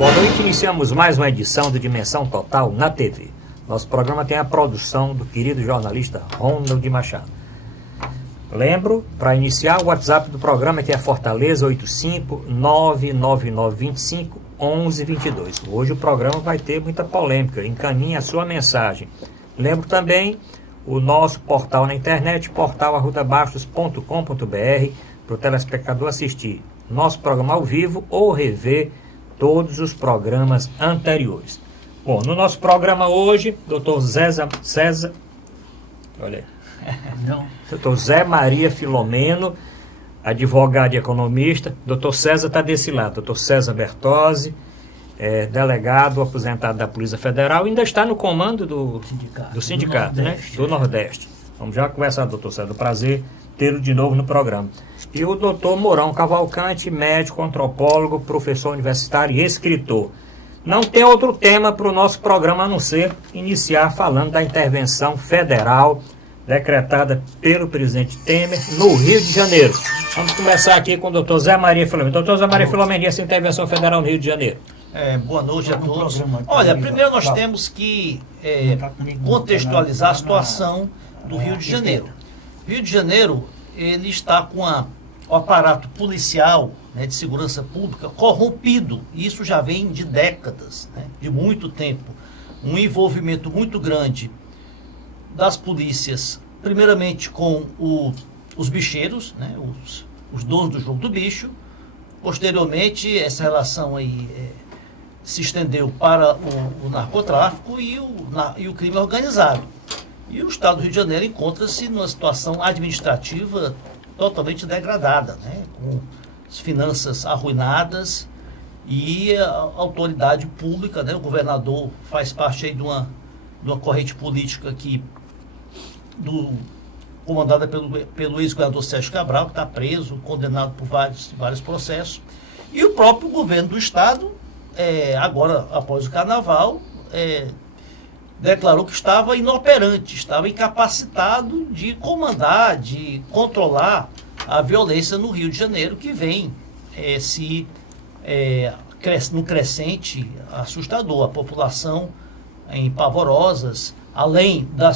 Boa noite, iniciamos mais uma edição do Dimensão Total na TV. Nosso programa tem a produção do querido jornalista Ronald Machado. Lembro, para iniciar, o WhatsApp do programa que é Fortaleza 85999251122. Hoje o programa vai ter muita polêmica, encaminhe a sua mensagem. Lembro também o nosso portal na internet, portal@bastos.com.br, para o telespectador assistir nosso programa ao vivo ou rever todos os programas anteriores. Bom, no nosso programa hoje, Dr. César, olha aí, Dr. Zé Maria Filomeno, advogado e economista. Dr. César está desse lado, Dr. César Bertozzi, delegado aposentado da Polícia Federal, ainda está no comando do sindicato, do Nordeste, do Nordeste. Vamos já conversar, doutor César, prazer tê-lo de novo no programa. E o doutor Mourão Cavalcante, médico, antropólogo, professor universitário e escritor. Não tem outro tema para o nosso programa a não ser iniciar falando da intervenção federal decretada pelo presidente Temer no Rio de Janeiro. Vamos começar aqui com o doutor Zé Maria Filomeno. Doutor Zé Maria Filomeno, e essa intervenção federal no Rio de Janeiro? Boa noite a todos. Olha, primeiro nós temos que contextualizar a situação do Rio de Janeiro. O Rio de Janeiro, ele está com o aparato policial, né, de segurança pública corrompido. Isso já vem de décadas, né, de muito tempo. Um envolvimento muito grande das polícias, primeiramente com os bicheiros, né, os donos do jogo do bicho. Posteriormente, essa relação aí se estendeu para o narcotráfico e o crime organizado. E o Estado do Rio de Janeiro encontra-se numa situação administrativa totalmente degradada, né? Com as finanças arruinadas e a autoridade pública, né? O governador faz parte aí de uma corrente política comandada pelo ex-governador Sérgio Cabral, que está preso, condenado por vários processos. E o próprio governo do Estado, agora após o Carnaval, declarou que estava inoperante, estava incapacitado de comandar, de controlar a violência no Rio de Janeiro, que vem num crescente assustador. A população em pavorosas, além da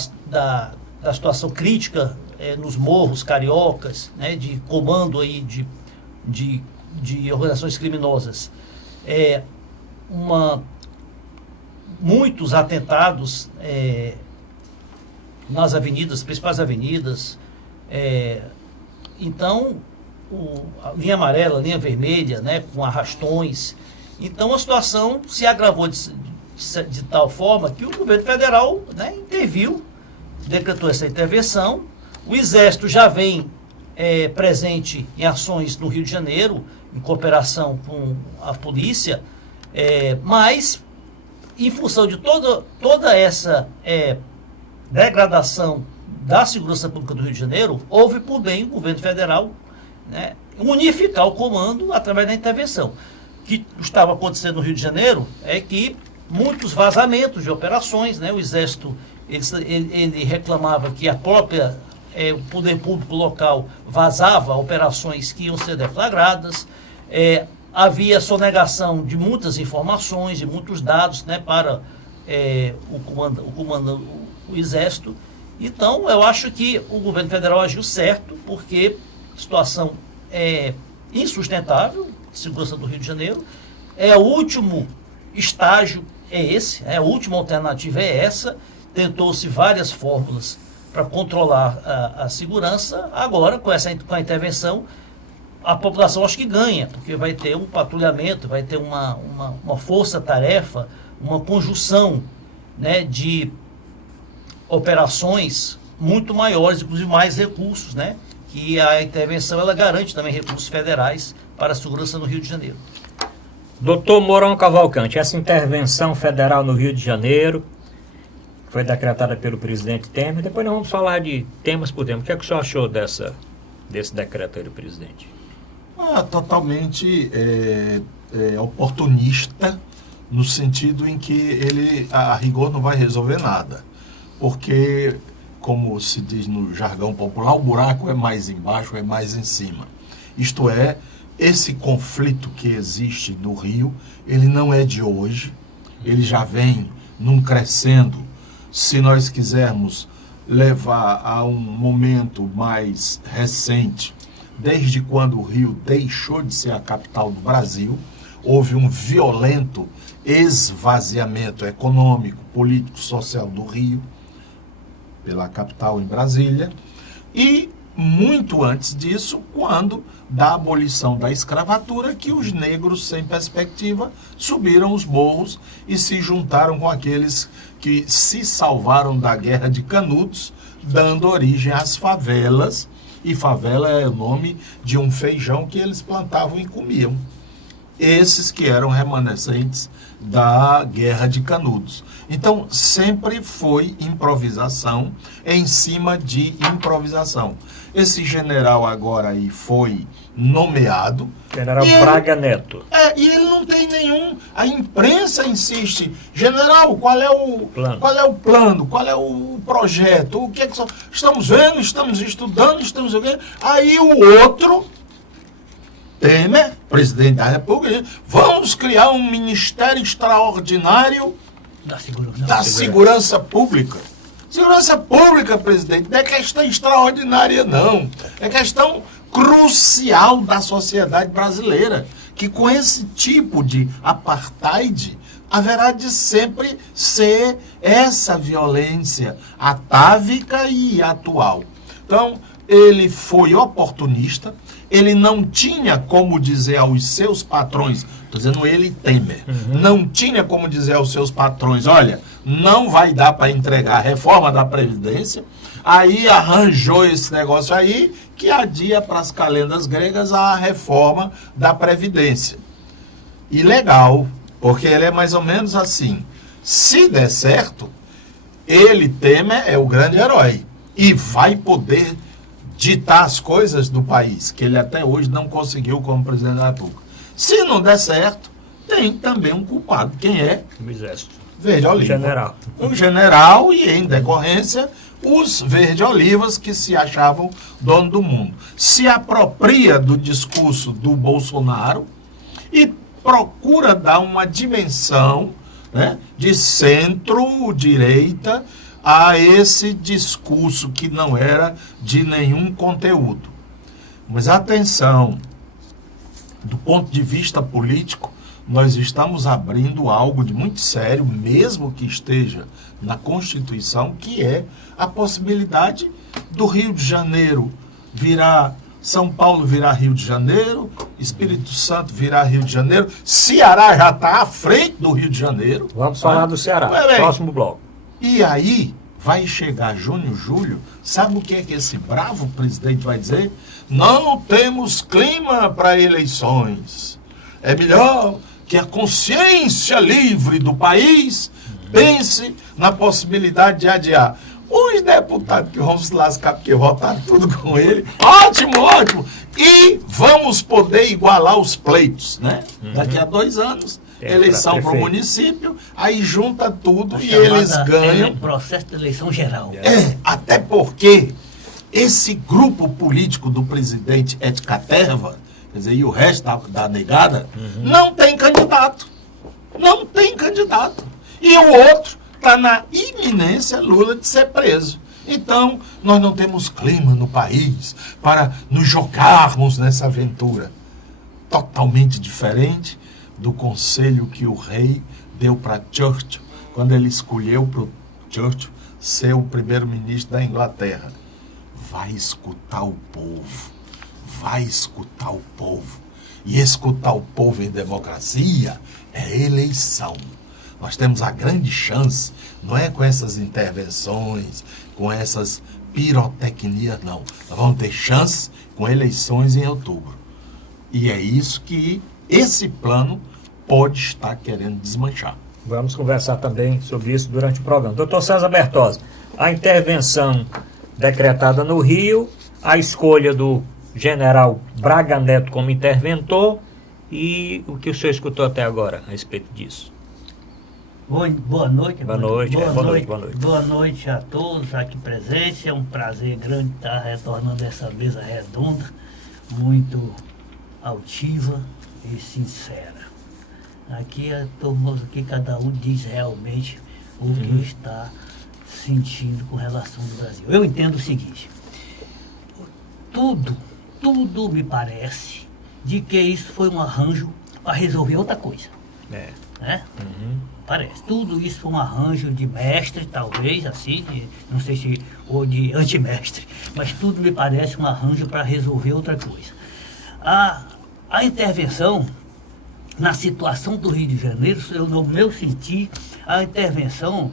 situação crítica nos morros cariocas, né, de comando aí de organizações criminosas. Muitos atentados nas avenidas, principais avenidas. Então, a linha amarela, a linha vermelha, né, com arrastões. Então, a situação se agravou de tal forma que o governo federal, né, interviu, decretou essa intervenção. O Exército já vem presente em ações no Rio de Janeiro, em cooperação com a polícia, mas em função de toda essa degradação da segurança pública do Rio de Janeiro, houve por bem o governo federal, né, unificar o comando através da intervenção. O que estava acontecendo no Rio de Janeiro é que muitos vazamentos de operações, né, o Exército ele reclamava que o poder público local vazava operações que iam ser deflagradas, havia sonegação de muitas informações, de muitos dados, né, para o Exército. Então, eu acho que o governo federal agiu certo, porque a situação é insustentável, de segurança do Rio de Janeiro. O último estágio a última alternativa é essa. Tentou-se várias fórmulas para controlar a segurança. Agora, com a intervenção, a população acho que ganha, porque vai ter um patrulhamento, vai ter uma força-tarefa, uma conjunção, né, de operações muito maiores, inclusive mais recursos, né, que a intervenção ela garante também recursos federais para a segurança no Rio de Janeiro. Doutor Mourão Cavalcante, essa intervenção federal no Rio de Janeiro foi decretada pelo presidente Temer. Depois nós vamos falar de temas por temas. O que é que o senhor achou desse decreto aí do presidente? Totalmente oportunista, no sentido em que ele, a rigor, não vai resolver nada. Porque, como se diz no jargão popular, o buraco é mais embaixo, é mais em cima. Isto é, esse conflito que existe no Rio, ele não é de hoje, ele já vem num crescendo. Se nós quisermos levar a um momento mais recente, desde quando o Rio deixou de ser a capital do Brasil, houve um violento esvaziamento econômico, político, social do Rio, pela capital em Brasília, e muito antes disso, quando da abolição da escravatura, que os negros sem perspectiva subiram os morros e se juntaram com aqueles que se salvaram da Guerra de Canudos, dando origem às favelas, e favela é o nome de um feijão que eles plantavam e comiam. Esses que eram remanescentes da Guerra de Canudos. Então, sempre foi improvisação em cima de improvisação. Esse general agora aí foi nomeado. General Braga Neto. E ele não tem nenhum... A imprensa insiste, general, qual é o plano, qual é o projeto, o que é que só... Estamos vendo, estamos estudando, estamos vendo. Aí o outro... Temer, presidente da República, vamos criar um ministério extraordinário da segurança pública. Segurança pública, presidente, não é questão extraordinária, não. É questão crucial da sociedade brasileira, que com esse tipo de apartheid haverá de sempre ser essa violência atávica e atual. Então, ele foi oportunista, ele não tinha como dizer aos seus patrões, estou dizendo ele, Temer, não tinha como dizer aos seus patrões, olha, não vai dar para entregar a reforma da Previdência, aí arranjou esse negócio aí, que adia para as calendas gregas a reforma da Previdência. E legal, porque ele é mais ou menos assim, se der certo, ele, Temer, é o grande herói, e vai poder ditar as coisas do país, que ele até hoje não conseguiu como presidente da República. Se não der certo, tem também um culpado. Quem é? O Exército. Verde-Oliva. General. Um general e, em decorrência, os verde-olivas que se achavam dono do mundo. Se apropria do discurso do Bolsonaro e procura dar uma dimensão, né, de centro-direita a esse discurso que não era de nenhum conteúdo. Mas atenção, do ponto de vista político, nós estamos abrindo algo de muito sério, mesmo que esteja na Constituição, que é a possibilidade do Rio de Janeiro virar, São Paulo virar Rio de Janeiro, Espírito Santo virar Rio de Janeiro, Ceará já está à frente do Rio de Janeiro. Vamos falar do Ceará, próximo bloco. E aí vai chegar junho, julho, sabe o que é que esse bravo presidente vai dizer? Não temos clima para eleições. É melhor que a consciência livre do país pense na possibilidade de adiar. Os deputados que vão se lascar porque votaram tudo com ele, ótimo, ótimo. E vamos poder igualar os pleitos, né? Daqui a 2 anos. Eleição para o município, aí junta tudo e eles ganham. É um processo de eleição geral. Até porque esse grupo político do presidente Ed Caterva, quer dizer, e o resto da negada, não tem candidato. Não tem candidato. E o outro está na iminência, Lula, de ser preso. Então, nós não temos clima no país para nos jogarmos nessa aventura. Totalmente diferente do conselho que o rei deu para Churchill, quando ele escolheu para o Churchill ser o primeiro-ministro da Inglaterra. Vai escutar o povo, vai escutar o povo. E escutar o povo em democracia é eleição. Nós temos a grande chance, não é com essas intervenções, com essas pirotecnias, não. Nós vamos ter chance com eleições em outubro. E é isso que esse plano pode estar querendo desmanchar. Vamos conversar também sobre isso durante o programa. Doutor César Bertozzi, a intervenção decretada no Rio, a escolha do general Braga Neto como interventor e o que o senhor escutou até agora a respeito disso. Boa noite. Boa noite. Boa noite a todos aqui presentes. É um prazer grande estar retornando a essa mesa redonda, muito altiva e sincera. Aqui, aqui cada um diz realmente o que está sentindo com relação ao Brasil. Eu entendo o seguinte, tudo me parece de que isso foi um arranjo para resolver outra coisa. Né? Parece. Tudo isso foi um arranjo de mestre, talvez, assim, não sei se, ou de antimestre, mas tudo me parece um arranjo para resolver outra coisa. A intervenção, na situação do Rio de Janeiro, no meu sentir, a intervenção,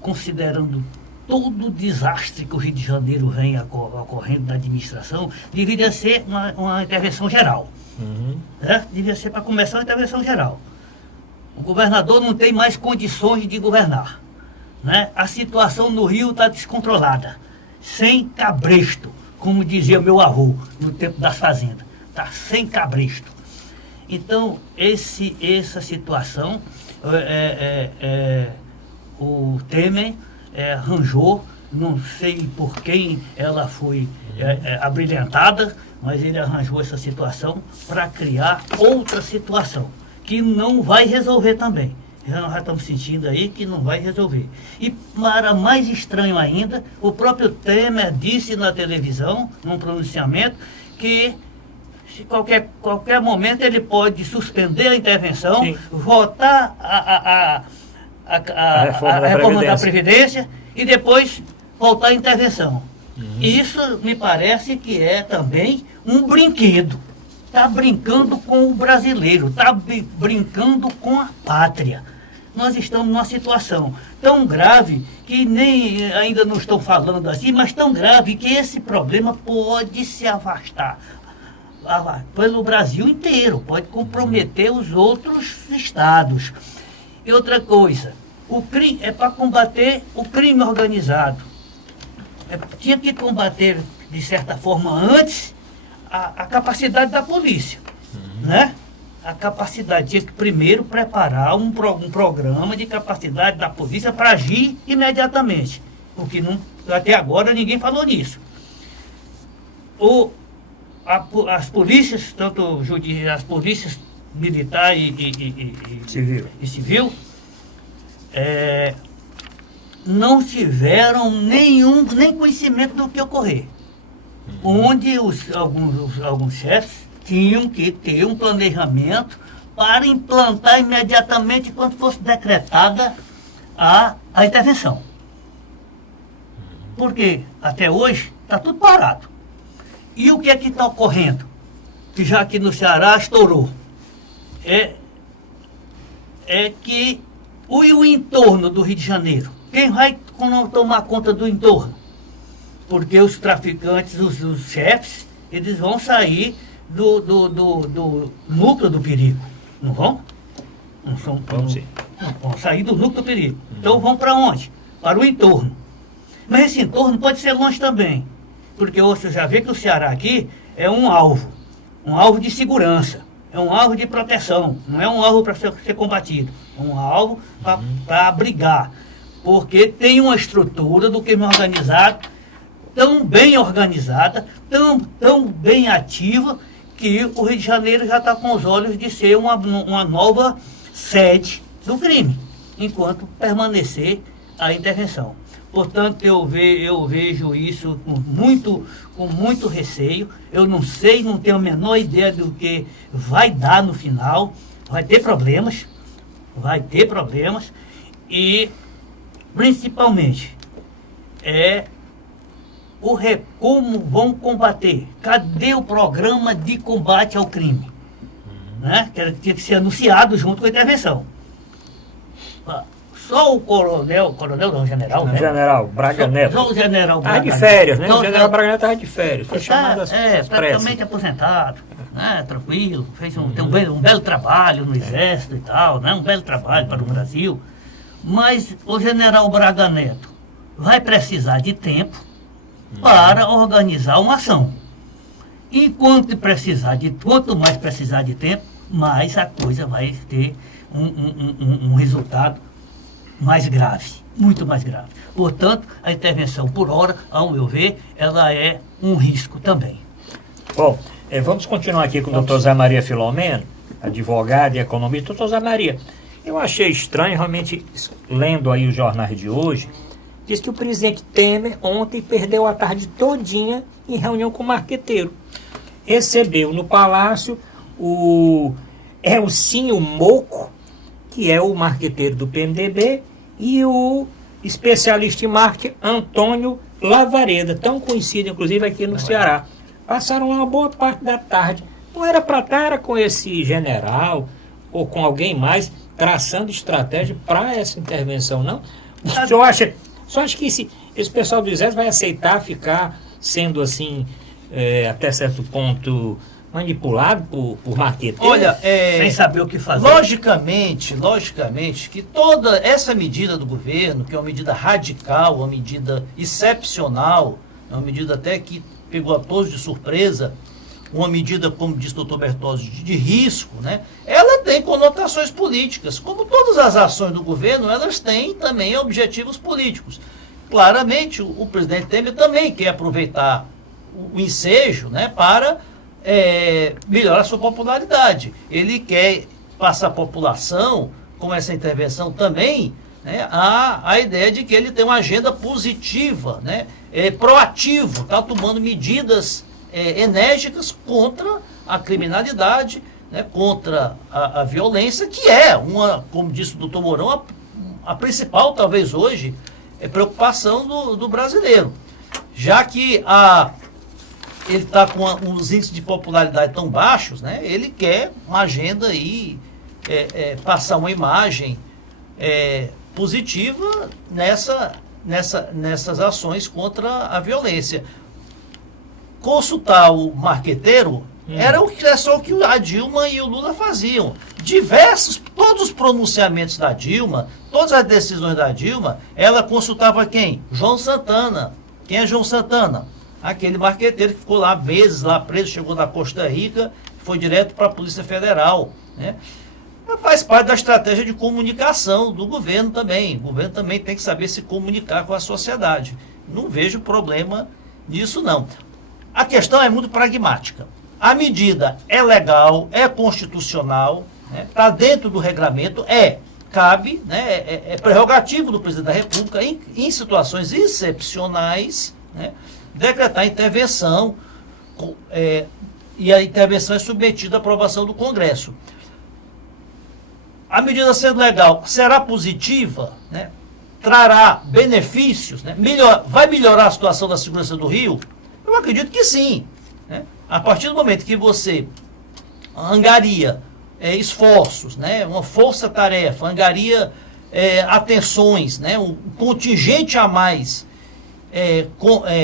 considerando todo o desastre que o Rio de Janeiro vem ocorrendo na administração, deveria ser uma intervenção geral. Deveria ser, para começar, uma intervenção geral. O governador não tem mais condições de governar. Né? A situação no Rio está descontrolada, sem cabresto, como dizia o meu avô no tempo das fazendas. Está sem cabresto. Então, essa situação, o Temer arranjou, não sei por quem ela foi abrilhantada, mas ele arranjou essa situação para criar outra situação, que não vai resolver também. Já estamos sentindo aí que não vai resolver. E para mais estranho ainda, o próprio Temer disse na televisão, num pronunciamento, que se qualquer momento ele pode suspender a intervenção, sim, votar a reforma da Previdência e depois voltar à intervenção. Isso me parece que é também um brinquedo. Está brincando com o brasileiro, está brincando com a pátria. Nós estamos numa situação tão grave que nem ainda não estão falando assim, mas tão grave que esse problema pode se afastar pelo Brasil inteiro, pode comprometer os outros estados. E outra coisa, o crime é para combater o crime organizado. Tinha que combater, de certa forma, antes a capacidade da polícia, né? A capacidade, tinha que primeiro preparar um programa de capacidade da polícia para agir imediatamente, porque até agora ninguém falou nisso. As polícias, tanto as polícias militar e civil, não tiveram nem conhecimento do que ocorrer. Onde alguns chefes tinham que ter um planejamento para implantar imediatamente quando fosse decretada a intervenção. Porque até hoje está tudo parado. E o que é que está ocorrendo? Que já aqui no Ceará estourou. É que o entorno do Rio de Janeiro, quem vai tomar conta do entorno? Porque os traficantes, os chefes, eles vão sair do núcleo do perigo. Não vão? Não vão sair do núcleo do perigo. Então vão para onde? Para o entorno. Mas esse entorno pode ser longe também. Porque você já vê que o Ceará aqui é um alvo de segurança, é um alvo de proteção, não é um alvo para ser combatido, é um alvo para abrigar. Porque tem uma estrutura do crime organizado tão bem organizada, tão bem ativa, que o Rio de Janeiro já está com os olhos de ser uma nova sede do crime, enquanto permanecer a intervenção. Portanto, eu vejo isso com muito receio. Eu não sei, não tenho a menor ideia do que vai dar no final. Vai ter problemas, e principalmente como vão combater. Cadê o programa de combate ao crime? Né? Que tinha que ser anunciado junto com a intervenção. Só o general, né? General Braga Neto. Só o general Braga Neto. De férias, né? O general Braga Neto estava de férias. Foi chamado às praticamente aposentado, né? Tranquilo, fez tem um belo trabalho no Exército e tal, né? Um belo trabalho para o Brasil. Mas o general Braga Neto vai precisar de tempo para organizar uma ação. Quanto mais precisar de tempo, mais a coisa vai ter um resultado mais grave, muito mais grave. Portanto, a intervenção por hora, ao meu ver, ela é um risco também. Bom, Vamos continuar aqui com o doutor Zé Maria Filomeno, advogado e economista. Doutor Zé Maria, eu achei estranho, realmente, lendo aí os jornais de hoje, diz que o presidente Temer ontem perdeu a tarde todinha em reunião com o marqueteiro. Recebeu no Palácio o Elcinho Moco, que é o marqueteiro do PMDB, e o especialista em marketing Antônio Lavareda, tão conhecido inclusive aqui no Ceará. Passaram lá uma boa parte da tarde. Não era para estar, era com esse general ou com alguém mais traçando estratégia para essa intervenção, não? O senhor acha que esse pessoal do Exército vai aceitar ficar sendo assim, até certo ponto, manipulado por marqueteiros? Olha, sem saber o que fazer. Logicamente que toda essa medida do governo, que é uma medida radical, uma medida excepcional, é uma medida até que pegou a todos de surpresa, uma medida, como disse o doutor Bertozzi, de risco, né? Ela tem conotações políticas. Como todas as ações do governo, elas têm também objetivos políticos. Claramente, o presidente Temer também quer aproveitar o ensejo, né, para melhorar a sua popularidade. Ele quer passar à população, com essa intervenção também, né, a ideia de que ele tem uma agenda positiva, né, proativo, está tomando medidas enérgicas contra a criminalidade, né, contra a violência, que é como disse o doutor Mourão, a principal, talvez hoje, preocupação do brasileiro. Já que ele está com uns índices de popularidade tão baixos, né, ele quer uma agenda aí, passar uma imagem positiva nessas ações contra a violência. Consultar o marqueteiro era só o que a Dilma e o Lula faziam. Todos os pronunciamentos da Dilma, todas as decisões da Dilma, ela consultava quem? João Santana. Quem é João Santana? Aquele marqueteiro que ficou lá meses lá preso, chegou da Costa Rica, foi direto para a Polícia Federal, né? Faz parte da estratégia de comunicação do governo também. O governo também tem que saber se comunicar com a sociedade. Não vejo problema nisso, não. A questão é muito pragmática. A medida é legal, é constitucional, está dentro do regramento, cabe, né, é prerrogativo do presidente da República, em situações excepcionais, né, decretar intervenção, e a intervenção é submetida à aprovação do Congresso. A medida sendo legal será positiva, né, trará benefícios, né, vai melhorar a situação da segurança do Rio? Eu acredito que sim, né? A partir do momento que você angaria esforços, né, uma força-tarefa, angaria atenções, né, um contingente a mais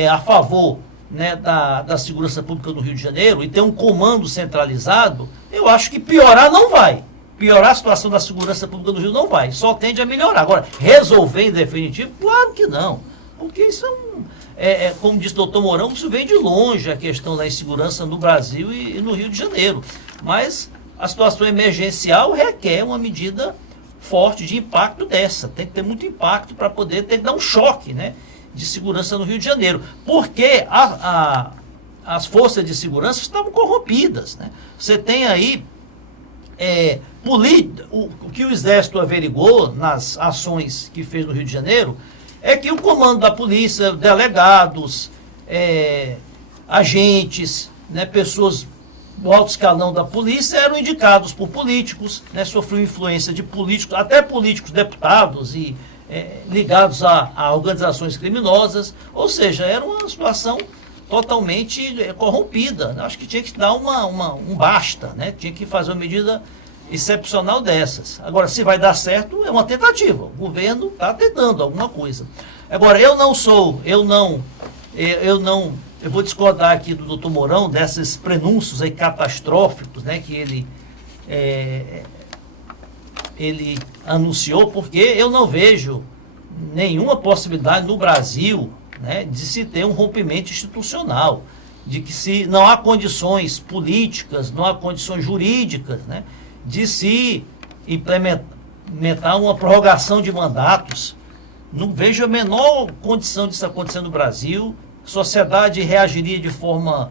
a favor, né, da segurança pública do Rio de Janeiro e ter um comando centralizado, eu acho que piorar não vai. Piorar a situação da segurança pública do Rio não vai, só tende a melhorar. Agora, resolver em definitivo? Claro que não, porque isso como disse o doutor Mourão, isso vem de longe a questão da insegurança no Brasil e no Rio de Janeiro. Mas a situação emergencial requer uma medida forte de impacto dessa. Tem que ter muito impacto para poder ter que dar um choque, né, de segurança no Rio de Janeiro. Porque as forças de segurança estavam corrompidas, né? Você tem aí o que o Exército averigou nas ações que fez no Rio de Janeiro é que o comando da polícia, delegados, agentes, né, pessoas do alto escalão da polícia eram indicados por políticos, né, sofriam influência de políticos, até políticos deputados e ligados a organizações criminosas, ou seja, era uma situação totalmente corrompida. Acho que tinha que dar um basta, né, tinha que fazer uma medida excepcional dessas. Agora, se vai dar certo, é uma tentativa. O governo está tentando alguma coisa. Agora, eu vou discordar aqui do doutor Mourão, desses prenúncios aí catastróficos, né, que ele anunciou, porque eu não vejo nenhuma possibilidade no Brasil, né, de se ter um rompimento institucional, de que se não há condições políticas, não há condições jurídicas, né, de se implementar uma prorrogação de mandatos. Não vejo a menor condição disso acontecer no Brasil. A sociedade reagiria de forma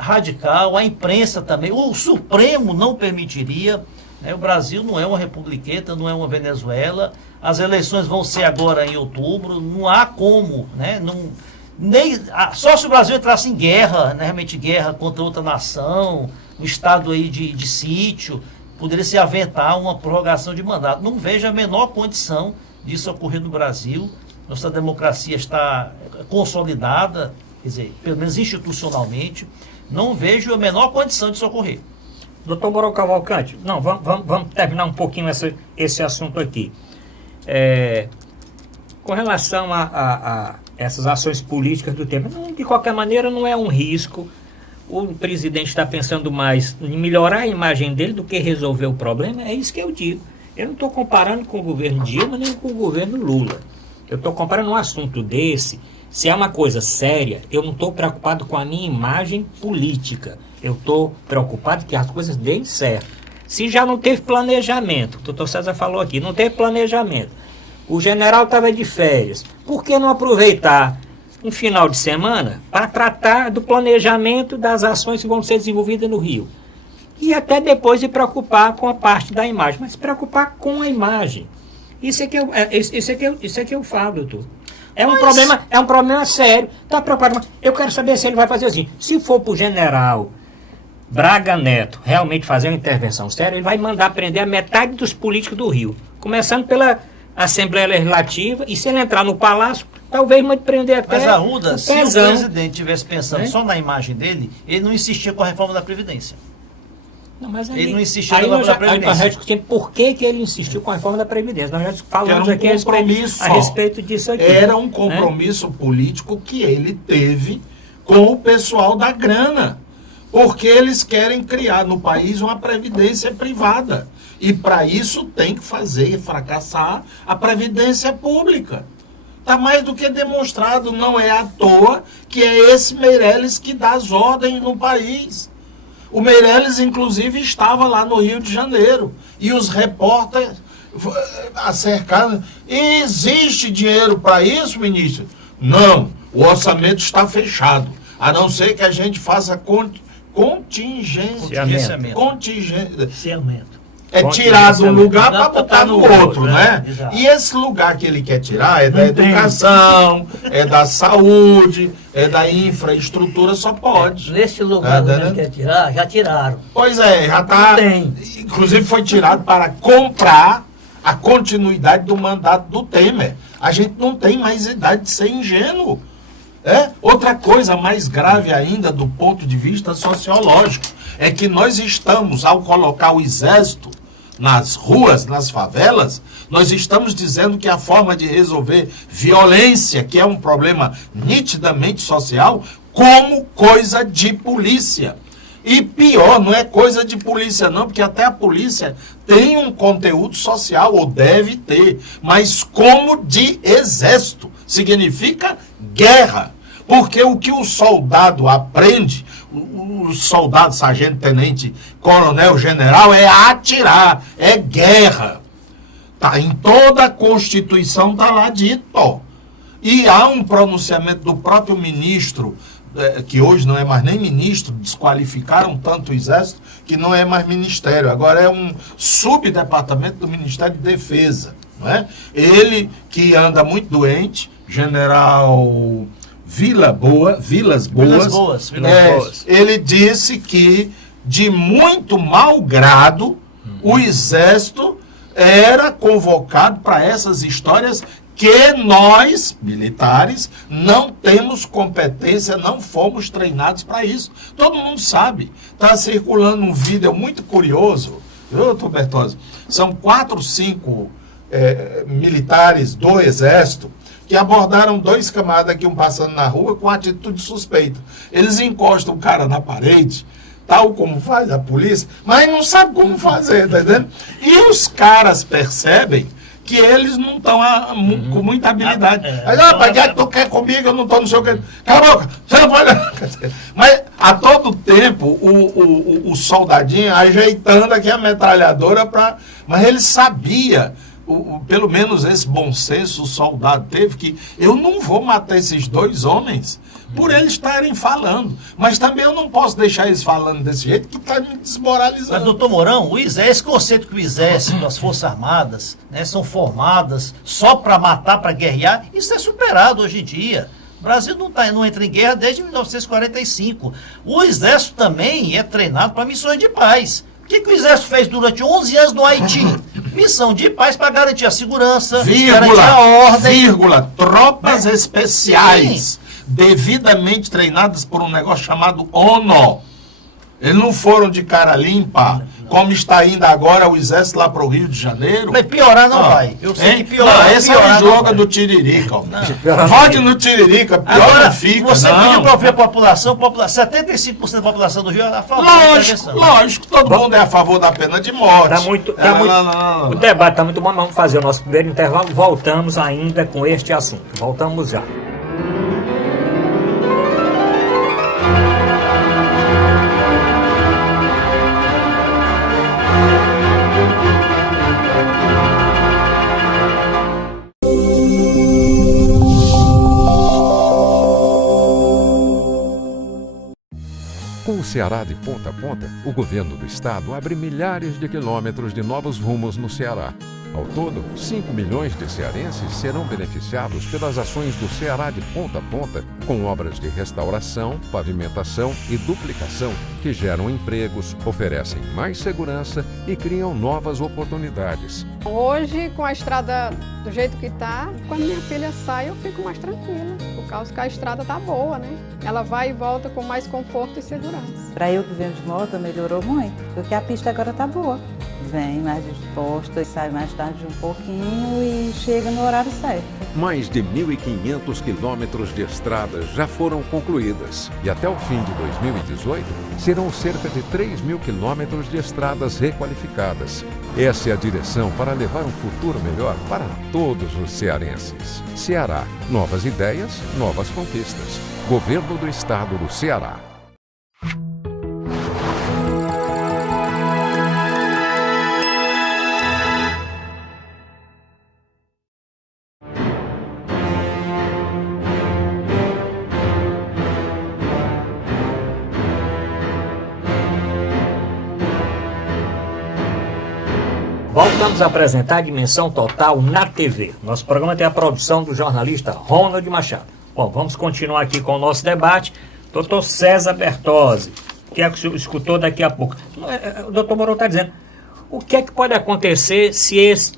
radical, a imprensa também, o Supremo não permitiria, né? O Brasil não é uma republiqueta, não é uma Venezuela, as eleições vão ser agora em outubro, não há como, né? Só se o Brasil entrasse em guerra, né? Realmente guerra contra outra nação, um estado aí de sítio, poderia se aventar uma prorrogação de mandato. Não vejo a menor condição disso ocorrer no Brasil. Nossa democracia está consolidada, quer dizer, pelo menos institucionalmente. Não vejo a menor condição disso ocorrer. Doutor Moro Cavalcante, não, vamos terminar um pouquinho esse assunto aqui. Com relação a essas ações políticas do Temer, de qualquer maneira não é um risco. O presidente está pensando mais em melhorar a imagem dele do que resolver o problema. É isso que eu digo. Eu não estou comparando com o governo Dilma nem com o governo Lula. Eu estou comparando um assunto desse. Se é uma coisa séria, eu não estou preocupado com a minha imagem política. Eu estou preocupado que as coisas deem certo. Se já não teve planejamento, o doutor César falou aqui, não teve planejamento. O general estava de férias. Por que não aproveitar um final de semana para tratar do planejamento das ações que vão ser desenvolvidas no Rio? E até depois se preocupar com a parte da imagem, mas se preocupar com a imagem. Isso é que eu falo, doutor. É um problema sério. Está preocupado. Eu quero saber se ele vai fazer assim. Se for para o general Braga Neto realmente fazer uma intervenção séria, ele vai mandar prender a metade dos políticos do Rio. Começando pela Assembleia Legislativa, e se ele entrar no Palácio, talvez mande prender até. Mas Arruda, se o presidente estivesse pensando só na imagem dele, ele não insistia com a reforma da Previdência. Não, mas ele não insistiu na reforma da Previdência. Nós já discutimos por que ele insistiu com a reforma da Previdência. Nós já falamos aqui a respeito disso aqui. Era um compromisso político que ele teve com o pessoal da grana. Porque eles querem criar no país uma previdência privada. E para isso tem que fracassar a previdência pública. Está mais do que demonstrado, não é à toa que é esse Meirelles que dá as ordens no país. O Meirelles, inclusive, estava lá no Rio de Janeiro. E os repórteres acercaram. Existe dinheiro para isso, ministro? Não, o orçamento está fechado. A não ser que a gente faça contingência. É tirar de um lugar para botar no outro, né? E esse lugar que ele quer tirar é da educação, é da saúde, é da infraestrutura, só pode. Nesse lugar que ele quer tirar, já tiraram. Pois é, já está. Inclusive foi tirado para comprar a continuidade do mandato do Temer. A gente não tem mais idade de ser ingênuo. Outra coisa mais grave ainda do ponto de vista sociológico é que nós estamos, ao colocar o exército nas ruas, nas favelas, nós estamos dizendo que a forma de resolver violência, que é um problema nitidamente social, como coisa de polícia. E pior, não é coisa de polícia não, porque até a polícia tem um conteúdo social, ou deve ter, mas como de exército. Significa guerra. Porque o que o soldado aprende, o soldado, sargento, tenente, coronel, general, é atirar, é guerra. Tá, em toda a Constituição está lá dito. E há um pronunciamento do próprio ministro, que hoje não é mais nem ministro, desqualificaram tanto o Exército, que não é mais ministério, agora é um subdepartamento do Ministério de Defesa. Não é? Ele, que anda muito doente, general Vilas Boas. Ele disse que, de muito mau grado, o Exército era convocado para essas histórias que nós, militares, não temos competência, não fomos treinados para isso. Todo mundo sabe. Está circulando um vídeo muito curioso, doutor Bertozzi? São 4 ou 5 militares do Exército que abordaram 2 camaradas que iam passando na rua com atitude suspeita. Eles encostam o cara na parede, tal como faz a polícia, mas não sabe como fazer, tá entendendo? E os caras percebem que eles não estão com muita habilidade. Aí, rapaz, que tu quer comigo? Eu não estou no seu... Cala a boca! Você não pode... Mas, a todo tempo, o soldadinho ajeitando aqui a metralhadora para... Mas ele sabia pelo menos esse bom senso o soldado teve, que eu não vou matar esses 2 homens por eles estarem falando. Mas também eu não posso deixar eles falando desse jeito, que está me desmoralizando. Mas, doutor Mourão, esse conceito que o Exército, as Forças Armadas, né, são formadas só para matar, para guerrear, isso é superado hoje em dia. O Brasil não entra em guerra desde 1945. O Exército também é treinado para missões de paz. O que o Exército fez durante 11 anos no Haiti? Missão de paz para garantir a segurança, garantir a ordem. Tropas especiais, devidamente treinadas por um negócio chamado ONU. Eles não foram de cara limpa, como está indo agora o Exército lá para o Rio de Janeiro. Mas piorar não vai. Eu sei que piorar. Não, esse é o jogo do Tiririca. Rode no Tiririca, pior agora, não fica. Você pediu para ouvir a população, 75% da população do Rio é a favor da intervenção. Lógico, todo mundo é a favor da pena de morte. O debate está muito bom, mas vamos fazer o nosso primeiro intervalo. Voltamos ainda com este assunto. Voltamos já. Com o Ceará de ponta a ponta, o governo do estado abre milhares de quilômetros de novos rumos no Ceará. Ao todo, 5 milhões de cearenses serão beneficiados pelas ações do Ceará de ponta a ponta, com obras de restauração, pavimentação e duplicação que geram empregos, oferecem mais segurança e criam novas oportunidades. Hoje, com a estrada do jeito que está, quando minha filha sai, eu fico mais tranquila, por causa que a estrada está boa, né? Ela vai e volta com mais conforto e segurança. Para eu que venho de moto, melhorou muito, porque a pista agora está boa. Vem mais disposta, sai mais tarde um pouquinho e chega no horário certo. Mais de 1.500 quilômetros de estradas já foram concluídas e até o fim de 2018 serão cerca de 3.000 quilômetros de estradas requalificadas. Essa é a direção para levar um futuro melhor para todos os cearenses. Ceará, novas ideias, novas conquistas. Governo do Estado do Ceará. Voltamos a apresentar a Dimensão Total na TV. Nosso programa tem a produção do jornalista Ronald Machado. Bom, vamos continuar aqui com o nosso debate. Doutor César Bertozzi, que é o que o senhor escutou daqui a pouco. O doutor Mourão está dizendo, o que é que pode acontecer se esse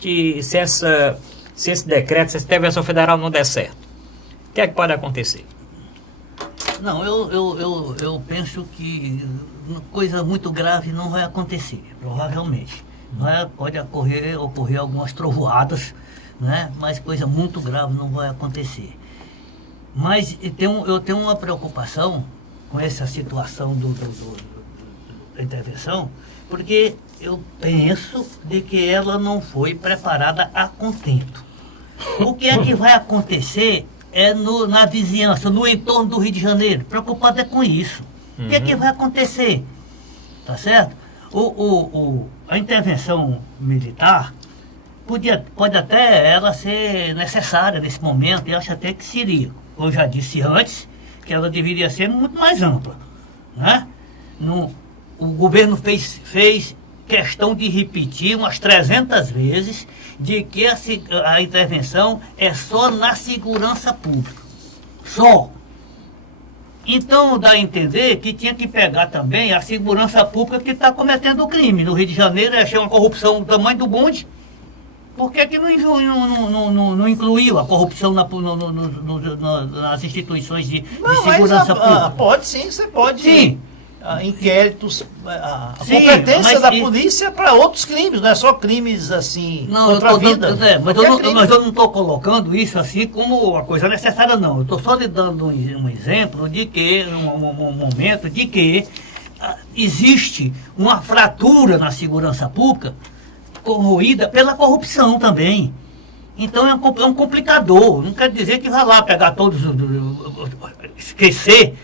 decreto, se essa intervenção federal não der certo? O que é que pode acontecer? Não, eu penso que coisa muito grave não vai acontecer, provavelmente. Pode ocorrer algumas trovoadas, né? Mas coisa muito grave não vai acontecer. Mas eu tenho uma preocupação com essa situação da intervenção, porque eu penso de que ela não foi preparada a contento. O que é que vai acontecer na vizinhança, no entorno do Rio de Janeiro? Preocupado é com isso. O que é que vai acontecer? Tá certo? A intervenção militar pode até ela ser necessária nesse momento, e acho até que seria. Eu já disse antes que ela deveria ser muito mais ampla, né? O governo fez questão de repetir umas 300 vezes de que a intervenção é só na segurança pública. Só. Então dá a entender que tinha que pegar também a segurança pública que está cometendo o crime. No Rio de Janeiro achei uma corrupção do tamanho do bonde. Por que não incluiu a corrupção nas instituições de segurança pública? Pode sim, você pode. Sim. Inquéritos, a sim, competência da polícia para outros crimes, não é só crimes assim contra a vida. Mas eu não estou colocando isso assim como uma coisa necessária, não. Eu estou só lhe dando um exemplo de que, um momento de que existe uma fratura na segurança pública corroída pela corrupção também. Então é um complicador. Não quer dizer que vai lá pegar todos, esquecer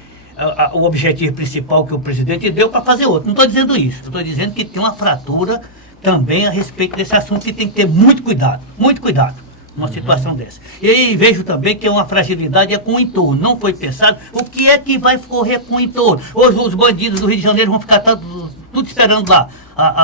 o objetivo principal que o presidente deu para fazer outro. Não estou dizendo isso. Estou dizendo que tem uma fratura também a respeito desse assunto e tem que ter muito cuidado numa situação dessa. E aí vejo também que é uma fragilidade com o entorno. Não foi pensado o que é que vai correr com o entorno. Hoje os bandidos do Rio de Janeiro vão ficar tudo esperando lá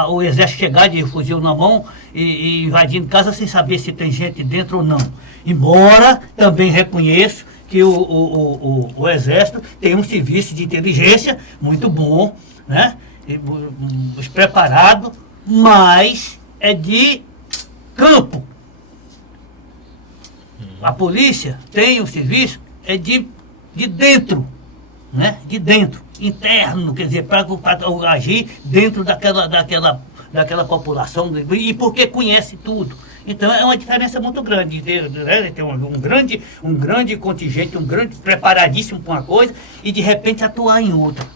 o exército chegar de fuzil na mão e invadindo casa sem saber se tem gente dentro ou não. Embora também reconheço que o exército tem um serviço de inteligência muito bom, né? Preparado, mas é de campo. A polícia tem um serviço de dentro, né? De dentro, interno, quer dizer, para agir dentro daquela população, e porque conhece tudo. Então é uma diferença muito grande. Tem um grande contingente, um grande preparadíssimo para uma coisa e de repente atuar em outra.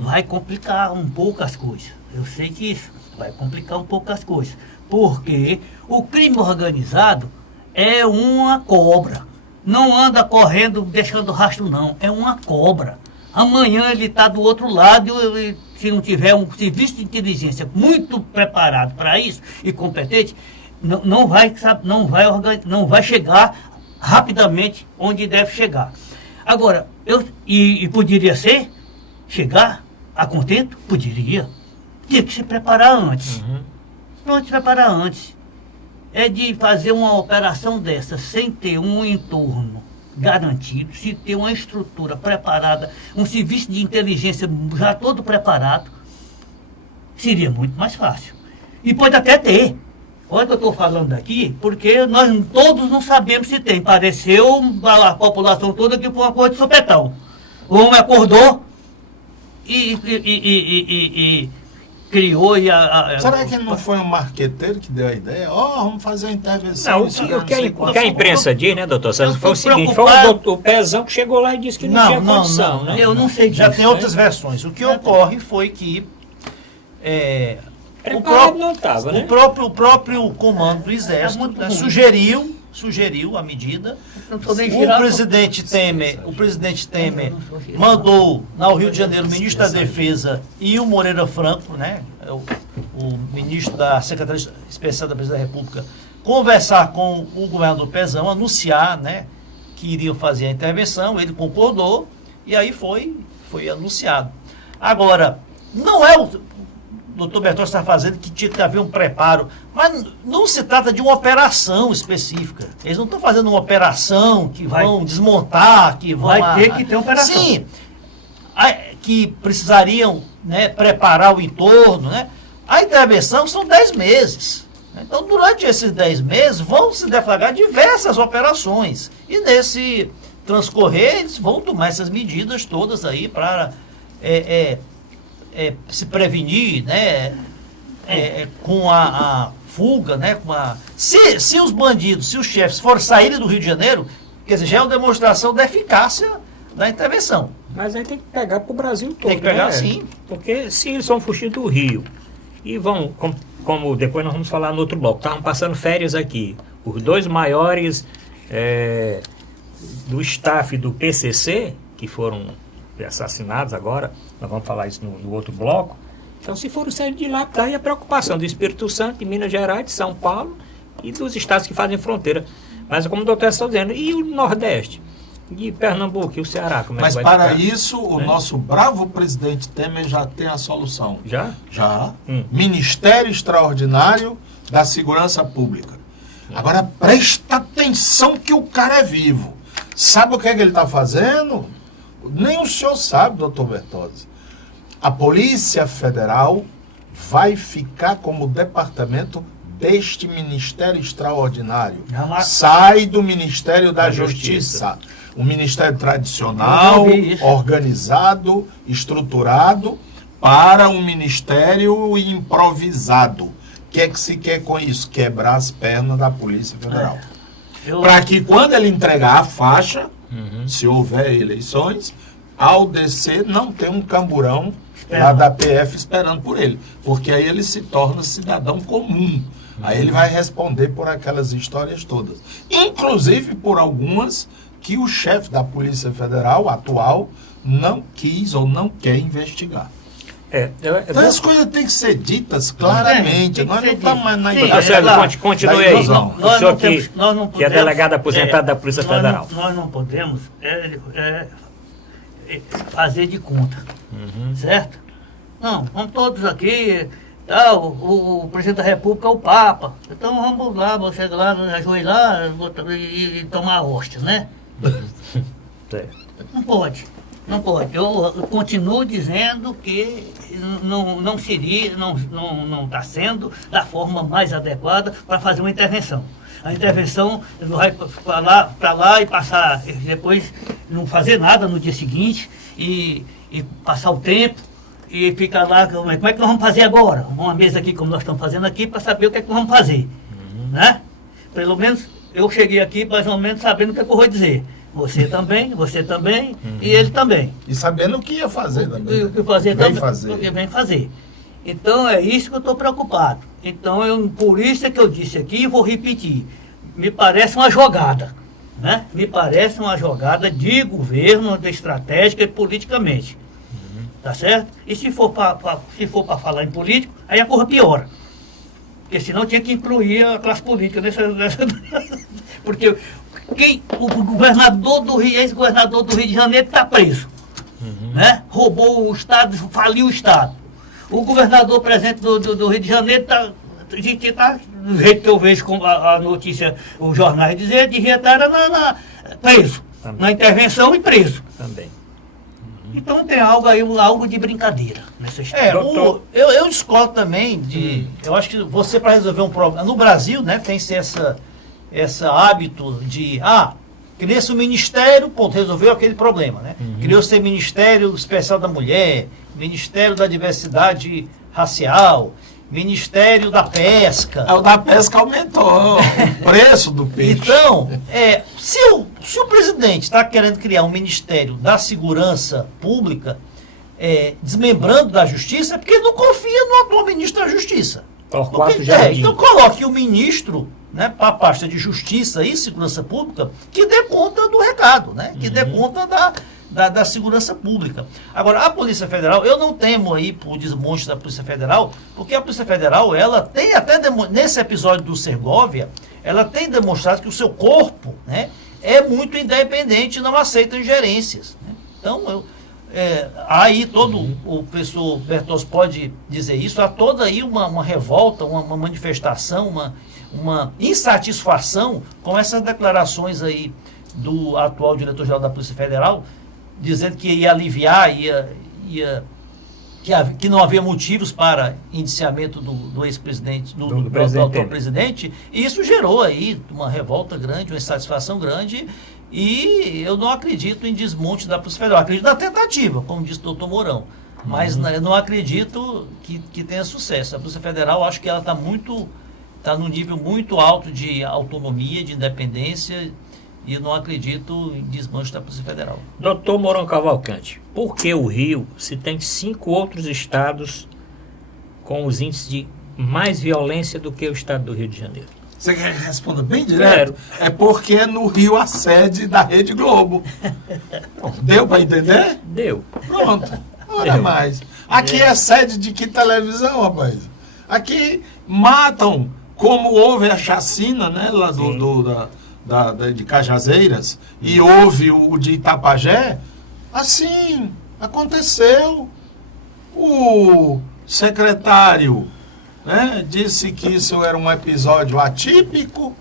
Vai complicar um pouco as coisas. Eu sei que isso vai complicar um pouco as coisas. Porque o crime organizado é uma cobra. Não anda correndo, deixando rastro, não. É uma cobra. Amanhã ele está do outro lado e se não tiver um serviço de inteligência muito preparado para isso e competente, não vai chegar rapidamente onde deve chegar. Agora, poderia ser chegar a contento? Poderia. Tinha que se preparar antes. Não se preparar antes. É de fazer uma operação dessa sem ter um entorno garantido, se ter uma estrutura preparada, um serviço de inteligência já todo preparado, seria muito mais fácil. E pode até ter. Olha o que eu estou falando aqui, porque nós todos não sabemos se tem. Pareceu a população toda que foi uma coisa de sopetão. O homem acordou e criou e será que não foi um marqueteiro que deu a ideia? Vamos fazer a intervenção. Não, o que a imprensa diz, né, doutor César, foi o seguinte, foi o Pezão que chegou lá e disse que não tinha condição, né? Eu não sei disso. Já tem outras versões. O que ocorre foi que o próprio comando do Exército sugeriu a medida. O presidente Temer mandou ao Rio de Janeiro o ministro da Defesa e o Moreira Franco, né, o ministro da Secretaria Especial da Presidência da República, conversar com o governador Pezão, anunciar, né, que iriam fazer a intervenção. Ele concordou e aí foi anunciado. Agora, não é o doutor Bertozzi está fazendo que tinha que haver um preparo, mas não se trata de uma operação específica. Eles não estão fazendo uma operação que vão desmontar, que vão... Vai ter que ter uma operação. Sim, que precisariam, né, preparar o entorno, né? A intervenção são 10 meses. Então, durante esses 10 meses, vão se deflagrar diversas operações. E nesse transcorrer, eles vão tomar essas medidas todas aí para... se prevenir, né, com a fuga, né, se os bandidos, se os chefes forem saírem do Rio de Janeiro, quer dizer, já é uma demonstração da eficácia da intervenção. Mas aí tem que pegar para o Brasil todo. Tem que pegar, né? Sim. Porque se eles vão fugir do Rio e vão, como depois nós vamos falar no outro bloco, estavam passando férias aqui, os dois maiores do staff do PCC, que foram assassinados agora, nós vamos falar isso no outro bloco. Então, se for o sair de lá, está aí a preocupação do Espírito Santo, de Minas Gerais, de São Paulo e dos estados que fazem fronteira. Mas, como o doutor está dizendo, e o Nordeste? E Pernambuco e o Ceará? Como Mas é que vai para ficar? isso, o nosso bravo presidente Temer já tem a solução. Já? Já. Ministério Extraordinário da Segurança Pública. Agora, presta atenção que o cara é vivo. Sabe o que é que ele está fazendo? Nem o senhor sabe, doutor Bertozzi. A Polícia Federal vai ficar como departamento deste Ministério Extraordinário. Sai do Ministério da Justiça. Um ministério tradicional, organizado, estruturado, para um ministério improvisado. O que é que se quer com isso? Quebrar as pernas da Polícia Federal. Para que quando ele entregar a faixa, se houver eleições, ao descer não tem um camburão lá da PF esperando por ele. Porque aí ele se torna cidadão comum. Aí ele vai responder por aquelas histórias todas. Inclusive por algumas que o chefe da Polícia Federal atual não quis ou não quer investigar. Então as coisas têm que ser ditas claramente. Nós não estamos mais na idade. Continue aí. O senhor que é delegado aposentado da Polícia Federal. Nós não podemos fazer de conta. Certo? Não, vamos todos aqui. O presidente da República é o Papa. Então vamos lá, vou chegar lá, ajoelhar e tomar a hóstia, né? Não pode. Não pode. Eu continuo dizendo que não seria, não está sendo da forma mais adequada para fazer uma intervenção. A intervenção vai para lá e passar, depois não fazer nada no dia seguinte e passar o tempo e ficar lá, como é que nós vamos fazer agora? Uma mesa aqui como nós estamos fazendo aqui para saber o que é que nós vamos fazer. Né? Pelo menos eu cheguei aqui mais ou menos sabendo o que é que eu vou dizer. Você também, e ele também. E sabendo o que ia fazer também. O que fazer também. O que vem fazer. Então é isso que eu estou preocupado. Então por isso é que eu disse aqui e vou repetir. Me parece uma jogada. Né? Me parece uma jogada de governo, de estratégica e politicamente. Tá certo? E se for para falar em político, aí a coisa piora. Porque senão tinha que incluir a classe política nessa porque o governador do Rio, ex-governador do Rio de Janeiro está preso. Né? Roubou o Estado, faliu o Estado. O governador presente do Rio de Janeiro está, do jeito que eu vejo com a notícia, os jornais dizer, devia estar preso. Também. Na intervenção e preso. Também. Então tem algo de brincadeira nessa história. Eu discordo também de. Eu acho que você, para resolver um problema. No Brasil, né, tem-se esse hábito de. Cria-se um ministério, ponto, resolveu aquele problema. Né? Criou-se o Ministério Especial da Mulher, Ministério da Diversidade Racial, Ministério da Pesca. O da pesca aumentou o preço do peixe. Então, se o presidente está querendo criar um Ministério da Segurança Pública, desmembrando da Justiça, é porque ele não confia no atual ministro da Justiça. Então coloque o ministro, né, para a pasta de Justiça e Segurança Pública, que dê conta do recado, né, que dê conta da segurança pública. Agora, a Polícia Federal, eu não temo aí por desmonte da Polícia Federal, porque a Polícia Federal, ela tem até, nesse episódio do Sergóvia, ela tem demonstrado que o seu corpo, né, é muito independente e não aceita ingerências. Né? Então, aí o professor Bertozzi pode dizer isso, há toda aí uma revolta, uma manifestação, uma insatisfação com essas declarações aí do atual diretor-geral da Polícia Federal, dizendo que ia aliviar, que não havia motivos para indiciamento do ex-presidente, do atual presidente, e isso gerou aí uma revolta grande, uma insatisfação grande, e eu não acredito em desmonte da Polícia Federal, acredito na tentativa, como disse o doutor Mourão, mas eu não acredito que tenha sucesso. A Polícia Federal, acho que ela está num nível muito alto de autonomia, de independência, e eu não acredito em desmanche da Polícia Federal. Doutor Mourão Cavalcante, por que o Rio, se tem 5 outros estados com os índices de mais violência do que o estado do Rio de Janeiro? Você quer que responda bem direto? É porque é no Rio a sede da Rede Globo. Deu para entender? Deu. Pronto. Olha mais. Aqui é sede de que televisão, rapaz? Aqui matam, como houve a chacina, né, lá de Cajazeiras, e houve o de Itapajé, assim, aconteceu. O secretário, né, disse que isso era um episódio atípico.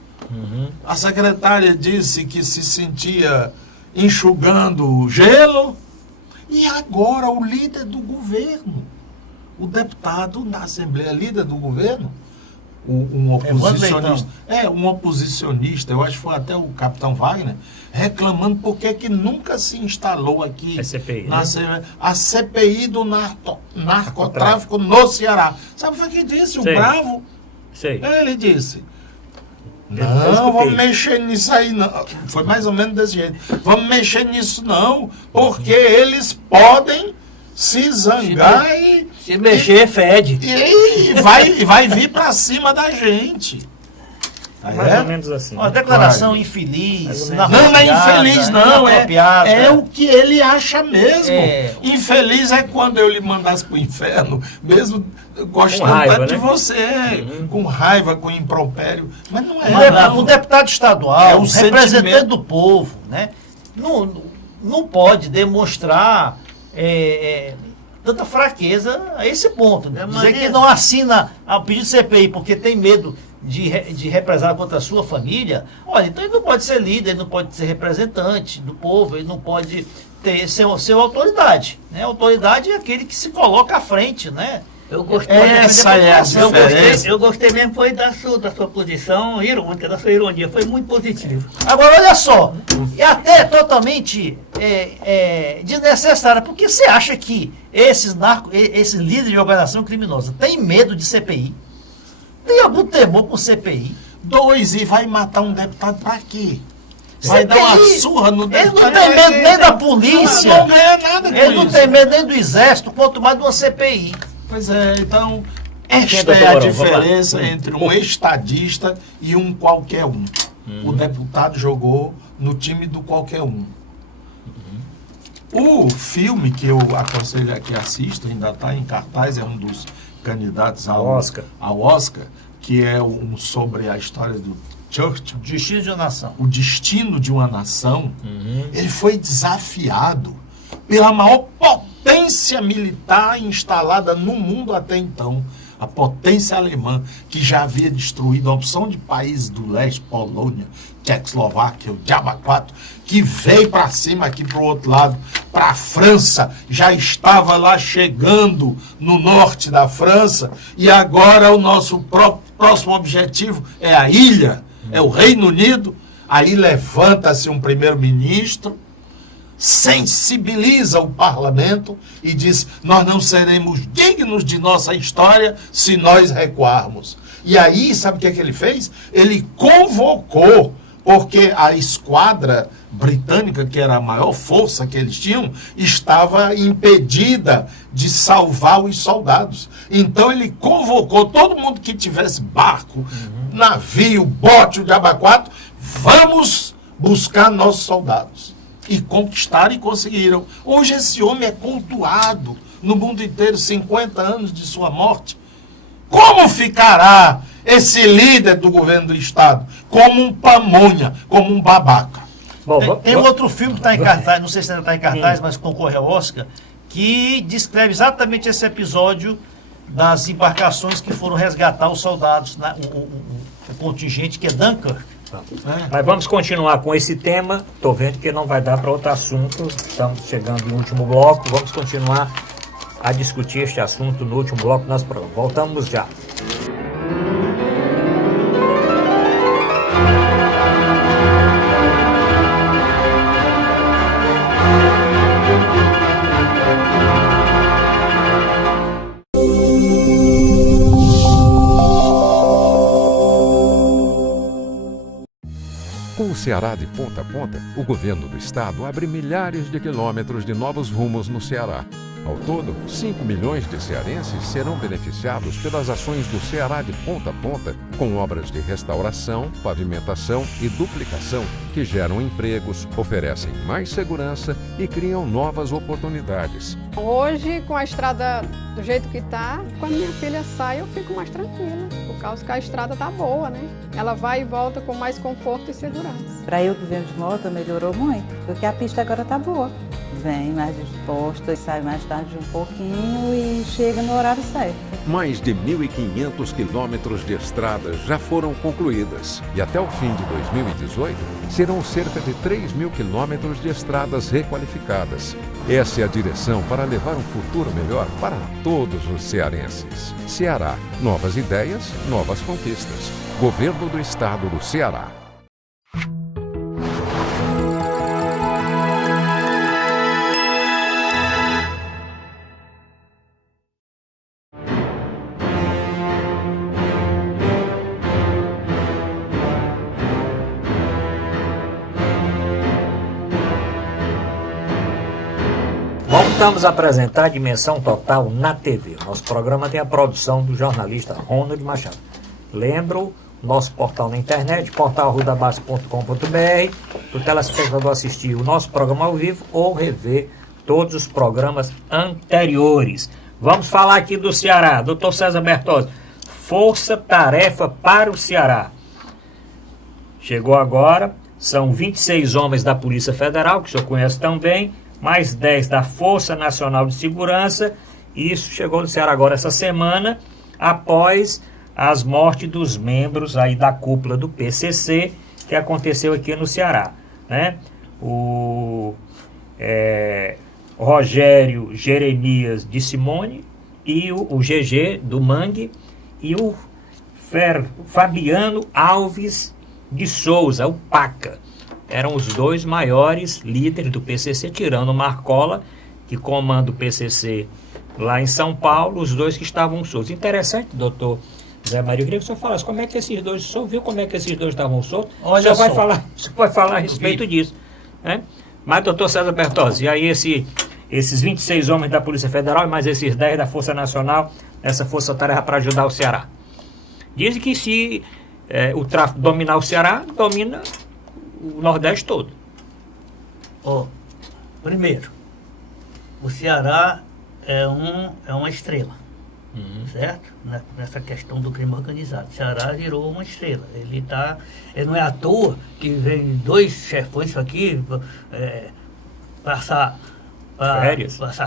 A secretária disse que se sentia enxugando gelo. E agora o líder do governo, o deputado na Assembleia, líder do governo, um oposicionista, eu acho que foi até o capitão Wagner, reclamando porque que nunca se instalou aqui a CPI do narcotráfico no Ceará. Sabe o que ele disse? O Bravo? Ele disse: não, vamos mexer nisso aí não. Foi mais ou menos desse jeito. Vamos mexer nisso não, porque eles podem se zangar se mexer, fede. E vai vir para cima da gente. Mais ou menos assim. Uma declaração infeliz. Não é infeliz, não. É o que ele acha mesmo. É. Infeliz é quando eu lhe mandasse pro inferno, mesmo gostando raiva, tanto né? de você, com raiva, com impropério. Mas não é. O deputado estadual, É um representante sentimento. do povo, né? Não pode demonstrar tanta fraqueza a esse ponto. Né? Dizer que não assina ao pedido de CPI porque tem medo de represar contra a sua família. Olha, então ele não pode ser líder, ele não pode ser representante do povo, ele não pode ser autoridade. Né? Autoridade é aquele que se coloca à frente, né? Eu gostei, Essa é a diferença. eu gostei mesmo foi da sua posição irônica, da sua ironia, foi muito positivo. Agora, olha só, e até totalmente desnecessária, porque você acha que esses líderes de organização criminosa têm medo de CPI? Tem algum temor com CPI? 2, e vai matar um deputado pra quê? Vai dar uma surra no Ele deputado. não tem medo nem da polícia, Não ganha nada com ele não isso. tem medo nem do exército, quanto mais de uma CPI. Pois é, então, esta doutor é a Barão? Vamos lá. diferença entre um estadista e um qualquer um. O deputado jogou no time do qualquer um. O filme que eu aconselho a que assista, ainda está em cartaz, é um dos candidatos ao Oscar, que é sobre a história do Churchill. Destino de uma nação. O destino de uma nação, ele foi desafiado pela maior potência militar instalada no mundo até então, a potência alemã, que já havia destruído a opção de países do leste, Polônia, Tchecoslováquia, o Diabo 4, que veio para cima aqui para o outro lado, para a França, já estava lá chegando no norte da França, e agora o nosso próximo objetivo é a ilha, é o Reino Unido. Aí levanta-se um primeiro-ministro, sensibiliza o parlamento e diz: nós não seremos dignos de nossa história se nós recuarmos. E aí, sabe o que é que ele fez? Ele convocou, porque a esquadra britânica, que era a maior força que eles tinham, estava impedida de salvar os soldados. Então ele convocou todo mundo que tivesse barco, navio, bote, o Diabo 4, vamos buscar nossos soldados. E conquistaram e conseguiram. Hoje esse homem é cultuado no mundo inteiro, 50 anos de sua morte. Como ficará esse líder do governo do Estado? Como um pamonha, como um babaca. Tem outro filme que está em cartaz, não sei se ainda está em cartaz, mas concorre ao Oscar, que descreve exatamente esse episódio das embarcações que foram resgatar os soldados, o contingente, que é Dunkirk. Mas vamos continuar com esse tema. Estou vendo que não vai dar para outro assunto. Estamos chegando no último bloco. Vamos continuar a discutir este assunto no último bloco do nosso programa. Voltamos já. Com o Ceará de ponta a ponta, o governo do estado abre milhares de quilômetros de novos rumos no Ceará. Ao todo, 5 milhões de cearenses serão beneficiados pelas ações do Ceará de ponta a ponta, com obras de restauração, pavimentação e duplicação que geram empregos, oferecem mais segurança e criam novas oportunidades. Hoje, com a estrada do jeito que está, quando minha filha sai, eu fico mais tranquila, por causa que a estrada tá boa, né? Ela vai e volta com mais conforto e segurança. Para eu que venho de moto, melhorou muito, porque a pista agora tá boa. Vem mais disposta, sai mais tarde um pouquinho e chega no horário certo. Mais de 1.500 quilômetros de estradas já foram concluídas e até o fim de 2018 serão cerca de 3.000 quilômetros de estradas requalificadas. Essa é a direção para levar um futuro melhor para todos os cearenses. Ceará, novas ideias, novas conquistas. Governo do Estado do Ceará. Voltamos a apresentar a Dimensão Total na TV. Nosso programa tem a produção do jornalista Ronald Machado. Lembro nosso portal na internet, portalrudabase.com.br, para o telespectador assistir o nosso programa ao vivo ou rever todos os programas anteriores. Vamos falar aqui do Ceará. Dr. César Bertozzi, força-tarefa para o Ceará. Chegou agora, são 26 homens da Polícia Federal, que o senhor conhece também, mais 10 da Força Nacional de Segurança. Isso chegou no Ceará agora essa semana, após as mortes dos membros aí da cúpula do PCC, que aconteceu aqui no Ceará, né? O Rogério Jeremias de Simone e o GG do Mangue e o Fabiano Alves de Souza, o Paca. Eram os dois maiores líderes do PCC, tirando o Marcola, que comanda o PCC lá em São Paulo, os dois que estavam soltos. Interessante, doutor Zé Maria, eu queria que o senhor falasse como é que esses dois, o senhor viu como é que esses dois estavam soltos? Olha, o senhor vai falar a respeito disso, né? Mas, doutor César Bertozzi, e aí esses 26 homens da Polícia Federal e mais esses 10 da Força Nacional, essa força-tarefa para ajudar o Ceará. Dizem que se o tráfico dominar o Ceará, domina o Nordeste todo. Primeiro, o Ceará é uma estrela, certo? Nessa questão do crime organizado. O Ceará virou uma estrela. Ele não é à toa que vem dois chefões aqui passar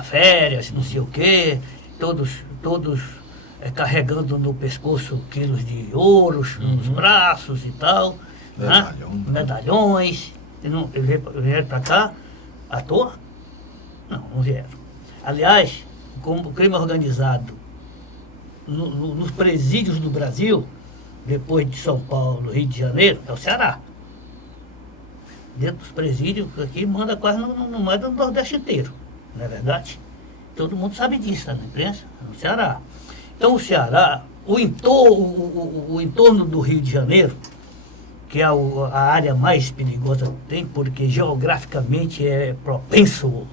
férias, não sei o quê, todos carregando no pescoço quilos de ouros, nos braços e tal, medalhões. Eles vieram para cá à toa? Não vieram. Aliás, como o crime organizado nos presídios do Brasil, depois de São Paulo, Rio de Janeiro, é o Ceará. Dentro dos presídios aqui manda quase no mais do Nordeste inteiro, não é verdade? Todo mundo sabe disso, tá na imprensa, no Ceará. Então o Ceará, o entorno do Rio de Janeiro, que é a área mais perigosa que tem, porque geograficamente é propenso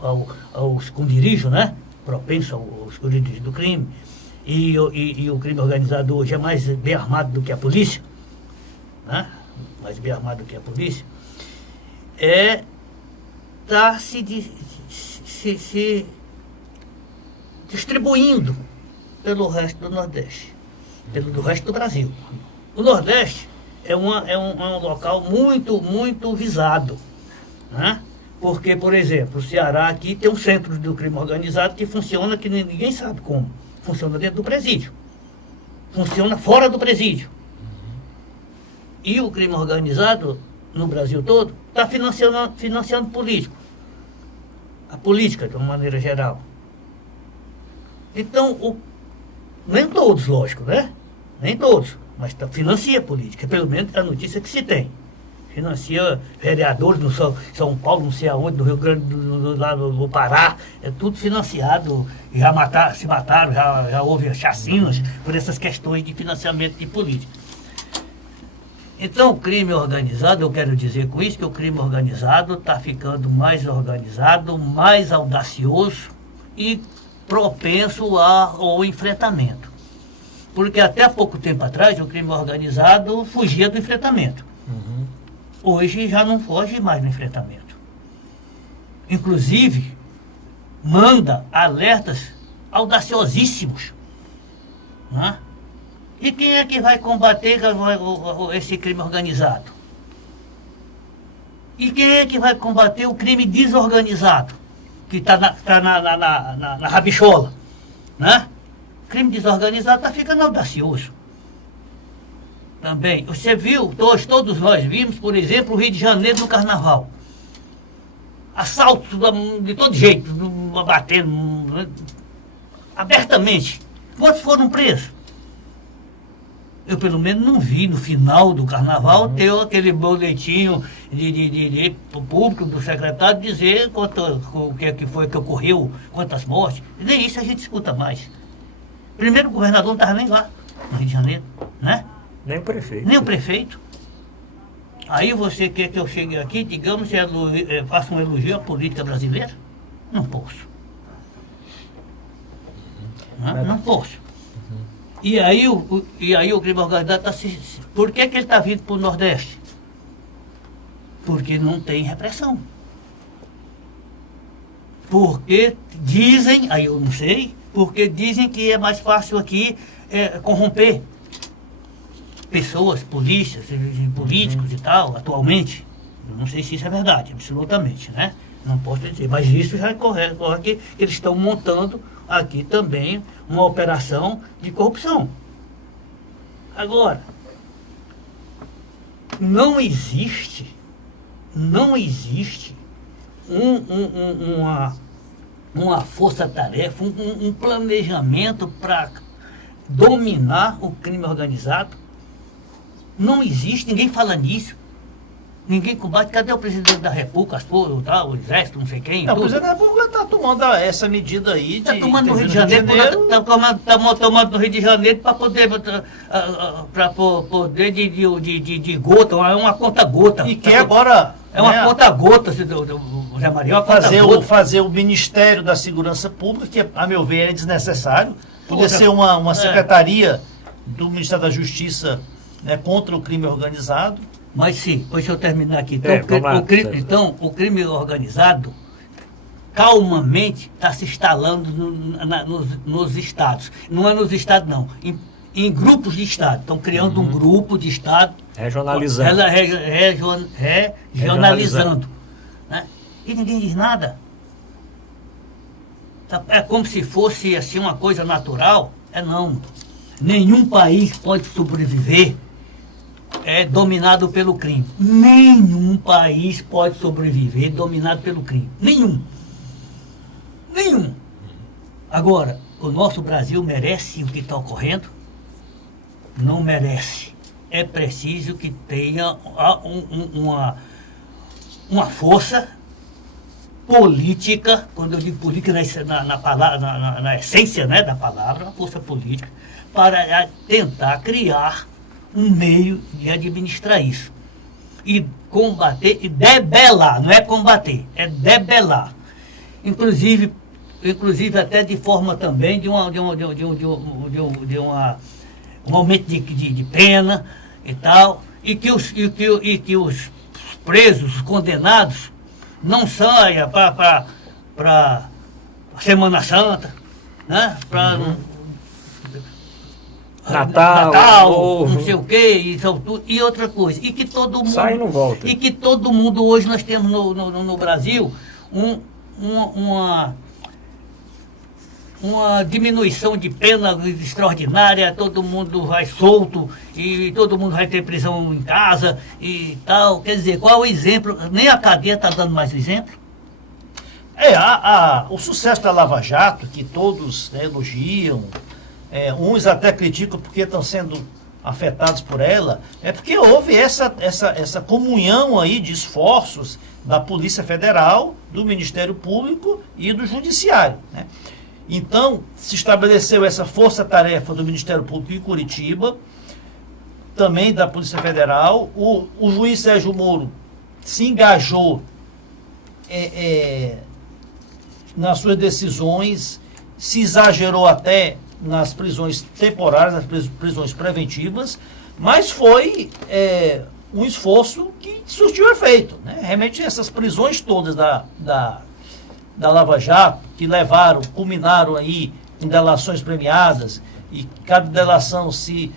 ao esconderijo, né? Propenso ao esconderijo do crime. E o crime organizado hoje é mais bem armado do que a polícia, né? Mais bem armado do que a polícia. Está se distribuindo pelo resto do Nordeste, do resto do Brasil. O Nordeste é um local muito, muito visado, né? Porque, por exemplo, o Ceará aqui tem um centro do crime organizado que funciona, que ninguém sabe como. Funciona dentro do presídio. Funciona fora do presídio. E o crime organizado, no Brasil todo, está financiando político. A política, de uma maneira geral. Então, nem todos, lógico, né? Nem todos. Mas financia a política, pelo menos a notícia que se tem. Financia vereadores no São Paulo, não sei aonde, no Rio Grande lá no Pará, é tudo financiado. Se mataram, já houve chacinas por essas questões de financiamento de política. Então, o crime organizado, eu quero dizer com isso que o crime organizado está ficando mais organizado, mais audacioso e propenso ao enfrentamento. Porque até há pouco tempo atrás o crime organizado fugia do enfrentamento. Hoje já não foge mais do enfrentamento. Inclusive, manda alertas audaciosíssimos. Né? E quem é que vai combater esse crime organizado? E quem é que vai combater o crime desorganizado? Que está na rabichola. Né? O crime desorganizado está ficando audacioso. Também, você viu, todos nós vimos, por exemplo, o Rio de Janeiro no Carnaval. Assaltos de todo jeito, batendo abertamente. Quantos foram presos? Eu, pelo menos, não vi no final do Carnaval ter aquele boletim de público do secretário dizer o que foi que ocorreu, quantas mortes. Nem isso a gente escuta mais. Primeiro, o governador não estava nem lá, no Rio de Janeiro, né? Nem o prefeito. Nem o prefeito. Aí você quer que eu chegue aqui, digamos, e faça um elogio à política brasileira? Não posso. Não posso. E aí o crime organizado está se... Por que ele está vindo para o Nordeste? Porque não tem repressão. Porque dizem, aí eu não sei, porque dizem que é mais fácil aqui corromper pessoas, polícias, políticos e tal, atualmente. Eu não sei se isso é verdade, absolutamente, né? Não posso dizer, mas isso já corre que eles estão montando aqui também uma operação de corrupção. Agora, não existe uma força-tarefa, um planejamento para dominar o crime organizado. Não existe, ninguém fala nisso. Ninguém combate. Cadê o presidente da República, as forças, o exército, não sei quem? Não, o presidente da República está tomando essa medida aí. Está tomando no Rio de Janeiro, está tomando no Rio de Janeiro para poder de gota, é uma conta-gota. E que agora... É uma conta-gota, Zé Maria, fazer o Ministério da Segurança Pública, que, a meu ver, é desnecessário. Podia ser uma secretaria do Ministério da Justiça, né, contra o crime organizado. Mas sim, deixa eu terminar aqui. Então, o crime organizado, calmamente, está se instalando nos estados. Não é nos estados, não. Em grupos de estado. Estão criando um grupo de estado. Regionalizando. Regionalizando. Né? E ninguém diz nada. É como se fosse assim uma coisa natural. Não. Nenhum país pode sobreviver dominado pelo crime. Nenhum país pode sobreviver dominado pelo crime. Nenhum. Agora, o nosso Brasil merece o que está ocorrendo? Não merece. É preciso que tenha uma força política, quando eu digo política na essência, né, da palavra, uma força política, para tentar criar um meio de administrar isso. E combater, e debelar, não é combater, é debelar. Inclusive até de forma também de um aumento de pena e tal, e que os presos, os condenados, não saiam para Semana Santa, né? Para Natal, não sei o quê, e outra coisa. E que todo mundo. Sai e não volta. E que todo mundo hoje nós temos no Brasil uma diminuição de pena extraordinária, todo mundo vai solto e todo mundo vai ter prisão em casa e tal. Quer dizer, qual é o exemplo? Nem a cadeia está dando mais exemplo. O sucesso da Lava Jato, que todos, né, elogiam, uns até criticam porque estão sendo afetados por ela, é porque houve essa comunhão aí de esforços da Polícia Federal, do Ministério Público e do Judiciário, né? Então, se estabeleceu essa força-tarefa do Ministério Público em Curitiba, também da Polícia Federal. O juiz Sérgio Moro se engajou nas suas decisões, se exagerou até nas prisões temporárias, nas prisões preventivas, mas foi um esforço que surtiu efeito, né? Realmente essas prisões todas da Lava Jato, que culminaram aí em delações premiadas, e cada delação se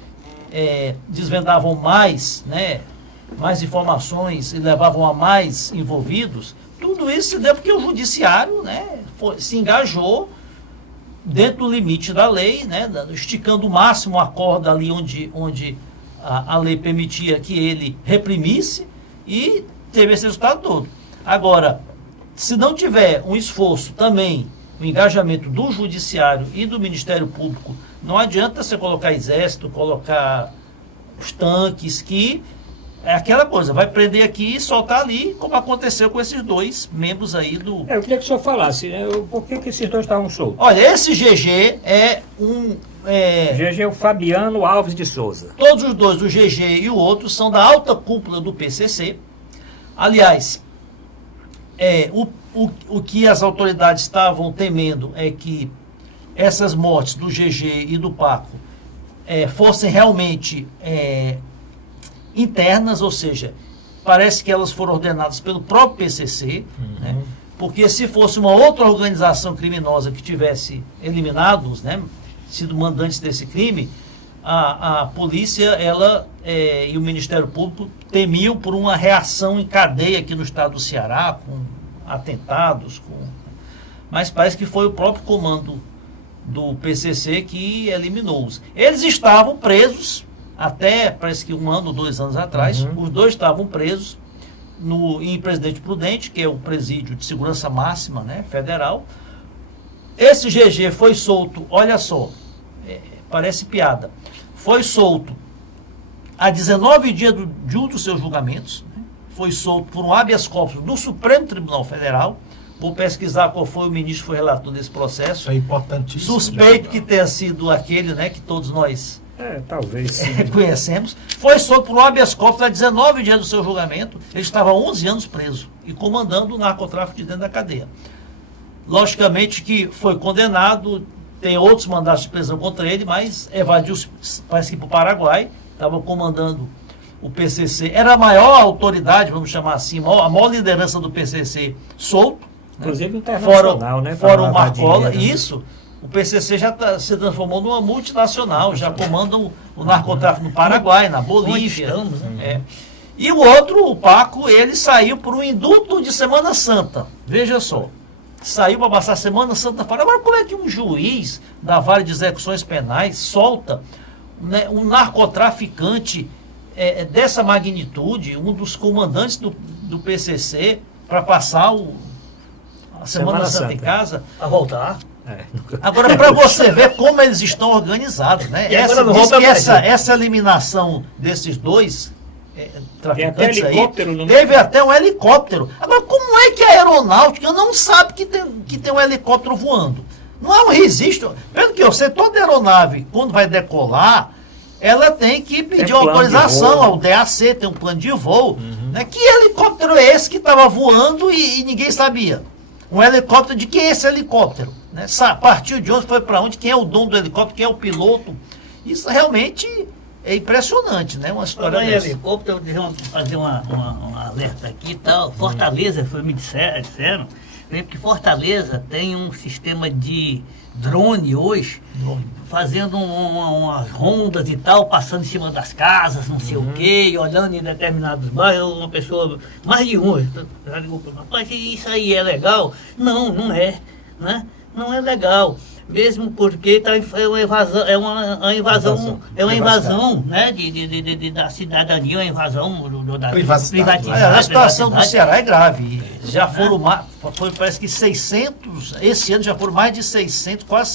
desvendavam mais, né, mais informações e levavam a mais envolvidos. Tudo isso se deu porque o judiciário, né, se engajou dentro do limite da lei, né, esticando o máximo a corda ali onde a lei permitia que ele reprimisse, e teve esse resultado todo. Agora, se não tiver um esforço também, o engajamento do Judiciário e do Ministério Público, não adianta você colocar exército, colocar os tanques, que é aquela coisa, vai prender aqui e soltar ali, como aconteceu com esses dois membros aí do... Eu queria que o senhor falasse, né, por que esses dois estavam soltos? Olha, esse GG é GG é o Fabiano Alves de Souza. Todos os dois, o GG e o outro, são da alta cúpula do PCC. Aliás, o que as autoridades estavam temendo é que essas mortes do GG e do Paco fossem realmente internas, ou seja, parece que elas foram ordenadas pelo próprio PCC, né? Porque se fosse uma outra organização criminosa que tivesse eliminados, né, sido mandantes desse crime, a polícia e o Ministério Público temiam por uma reação em cadeia aqui no estado do Ceará, com atentados, mas parece que foi o próprio comando do PCC que eliminou-os. Eles estavam presos até, parece que 1 ano, 2 anos atrás, os dois estavam presos em Presidente Prudente, que é o presídio de segurança máxima, né, federal. Esse GG foi solto, olha só, parece piada, foi solto há 19 dias de um dos seus julgamentos, né, foi solto por um habeas corpus do Supremo Tribunal Federal. Vou pesquisar qual foi o ministro que foi relator desse processo. É importantíssimo. Suspeito que tenha sido aquele, né, que todos nós talvez conhecemos. Foi solto por um habeas corpus há 19 dias do seu julgamento. Ele estava há 11 anos preso e comandando o narcotráfico de dentro da cadeia. Logicamente que foi condenado, tem outros mandatos de prisão contra ele, mas evadiu, parece que para o Paraguai, estava comandando o PCC. Era a maior autoridade, vamos chamar assim, a maior liderança do PCC solto. Inclusive internacional, né? Fora o Marcola, isso. O PCC já se transformou numa multinacional, já comanda o narcotráfico no Paraguai, na Bolívia. Estamos, né? E o outro, o Paco, ele saiu por um indulto de Semana Santa. Veja só. Saiu para passar a Semana Santa fora. Agora, como é que um juiz da Vara de Execuções Penais solta, né, um narcotraficante dessa magnitude, um dos comandantes do PCC, para passar a Semana Santa em casa? Para voltar. Agora, para você ver como eles estão organizados, né? Essa eliminação desses dois traficantes aí, teve até um helicóptero. Agora, como é que a aeronáutica não sabe que tem um helicóptero voando? Não é um registro. Pelo que eu sei, toda aeronave, quando vai decolar, ela tem que pedir autorização ao DAC, tem um plano de voo. Né? Que helicóptero é esse que estava voando e ninguém sabia? Um helicóptero, de quem é esse helicóptero? Né? Partiu de onde, foi para onde, quem é o dono do helicóptero, quem é o piloto? Isso realmente é impressionante, né? Uma história dessa. Helicóptero, eu vou fazer um alerta aqui e tal. Fortaleza, me disseram, que Fortaleza tem um sistema de drone hoje, fazendo umas rondas e tal, passando em cima das casas, não sei o quê, olhando em determinados bairros, uma pessoa, mais de um, mas isso aí é legal? Não, não é, né? Não é legal, mesmo porque é uma invasão, né, da cidadania, uma invasão da privacidade. A situação do Ceará é grave. Já foram parece que 600, esse ano já foram mais de 600, quase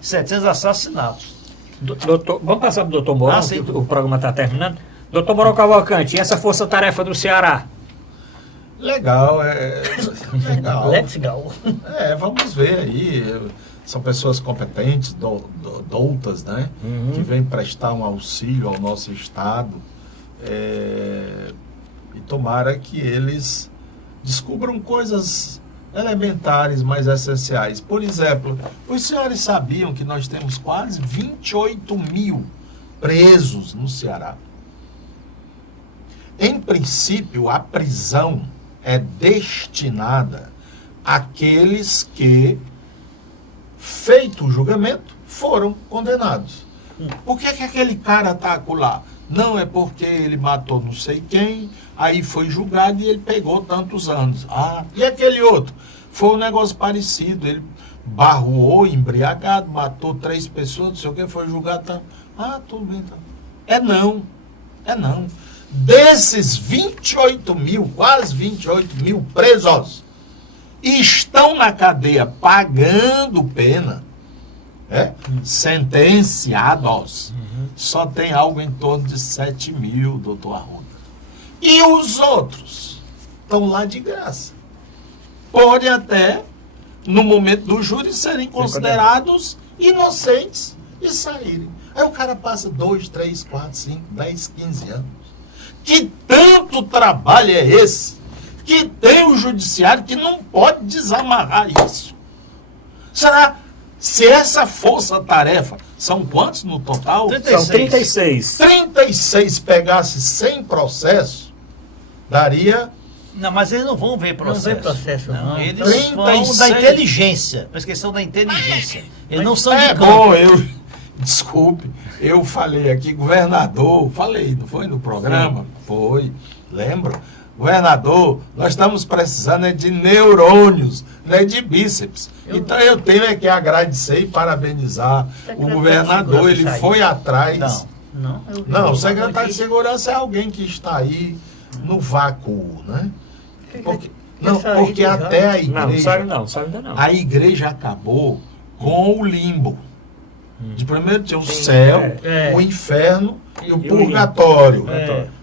700 assassinatos. Doutor, vamos passar para o doutor Mourão, que o programa está terminando. Doutor Mourão Cavalcante, e essa força-tarefa do Ceará? Legal, legal. Let's go. Vamos ver aí. São pessoas competentes, doutas, né? Que vêm prestar um auxílio ao nosso Estado. E tomara que eles descubram coisas elementares, mais essenciais. Por exemplo, os senhores sabiam que nós temos quase 28 mil presos no Ceará? Em princípio, a prisão é destinada àqueles que, feito o julgamento, foram condenados. Por que aquele cara está lá? Não, é porque ele matou não sei quem, aí foi julgado e ele pegou tantos anos. E aquele outro? Foi um negócio parecido, ele barruou, embriagado, matou 3 pessoas, não sei o que, foi julgado. Tudo bem. Não. Desses 28 mil, quase 28 mil presos, estão na cadeia pagando pena, sentenciados. Só tem algo em torno de 7 mil, doutor Arruda. E os outros estão lá de graça. Podem até, no momento do júri, serem considerados inocentes e saírem. Aí o cara passa 2, 3, 4, 5, 10, 15 anos. Que tanto trabalho é esse? Que tem o judiciário que não pode desamarrar isso. Será, se essa força-tarefa São quantos no total? 36. São 36. 36 pegasse sem processo, daria... Não, mas eles não vão ver processo. Não vê processo, não. Eles 36. vão da inteligência. A questão da inteligência. Eles não são de campo. bom, desculpe, eu falei aqui, governador, não foi no programa? Sim. Foi, lembra? Governador, nós estamos precisando de neurônios, não é de bíceps. Então eu tenho que agradecer e parabenizar o governador, ele foi atrás. Não, o secretário de segurança é alguém que está aí no vácuo, né? Porque até a igreja... Não, sabe ainda não. A igreja acabou com o limbo. De primeiro tinha o céu, o inferno e o purgatório.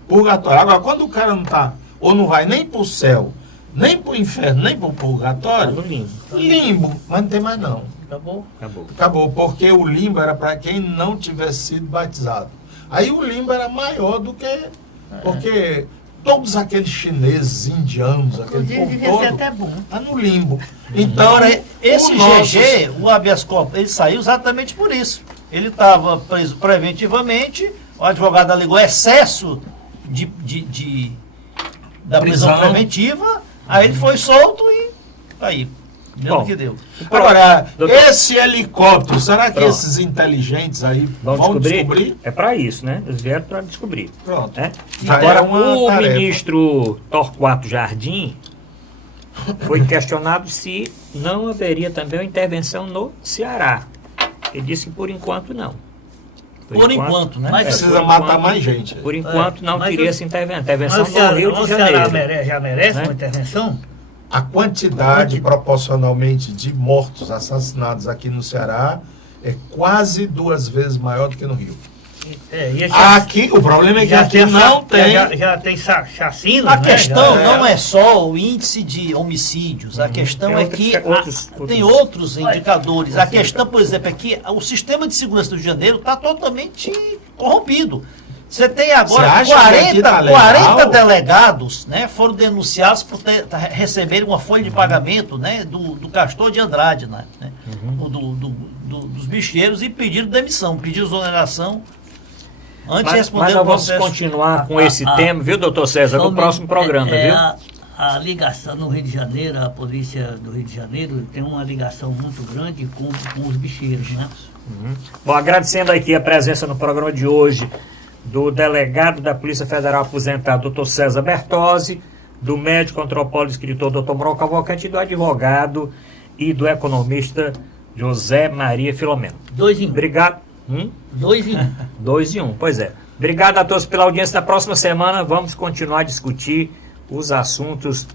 Purgatório. Agora, quando o cara não tá, ou não vai nem pro céu, nem pro inferno, nem pro purgatório, limbo. Mas não tem mais não. Acabou, porque o limbo era para quem não tivesse sido batizado. Aí o limbo era maior do que... Porque todos aqueles chineses, indianos, aquele povo todo, até bom. tá no limbo. Então, esse GG, o habeas corpus, ele saiu exatamente por isso. Ele estava preso preventivamente, o advogado alegou excesso da prisão preventiva, aí ele foi solto e tá aí. Deu o que deu. Agora, esse helicóptero, será que esses inteligentes aí vão descobrir? É para isso, né? Eles vieram para descobrir. Pronto. Né? Agora, o ministro Torquato Jardim foi questionado se não haveria também uma intervenção no Ceará. Ele disse que por enquanto não. Por enquanto, né? Mas precisa matar mais gente. Por enquanto não teria essa intervenção no Rio de Janeiro. O Ceará já merece uma intervenção? A quantidade proporcionalmente de mortos assassinados aqui no Ceará é quase 2 vezes maior do que no Rio. Aqui, o problema é que aqui não tem... Já tem chacina. A questão não é só o índice de homicídios, a questão é que tem outros indicadores. A questão, por exemplo, é que o sistema de segurança do Rio de Janeiro está totalmente corrompido. Você tem agora 40 delegados, né, foram denunciados por receberem uma folha de pagamento, né, do Castor de Andrade, né, dos bicheiros, e pediram demissão, pediram exoneração. Antes de responder mas nós vamos continuar com esse tema, viu, doutor César, no próximo programa, viu? A ligação no Rio de Janeiro, a polícia do Rio de Janeiro tem uma ligação muito grande com os bicheiros, né? Bom, agradecendo aqui a presença no programa de hoje do delegado da Polícia Federal aposentado, Dr. César Bertozzi, do médico antropólogo e escritor Dr. Mauro Cavalcante, e do advogado e do economista José Maria Filomeno. 2 em 1. Obrigado. 2 em 1. 2 em 1, pois é. Obrigado a todos pela audiência. Na próxima semana vamos continuar a discutir os assuntos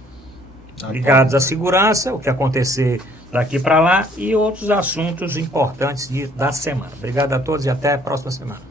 ligados à segurança, o que acontecer daqui para lá e outros assuntos importantes da semana. Obrigado a todos e até a próxima semana.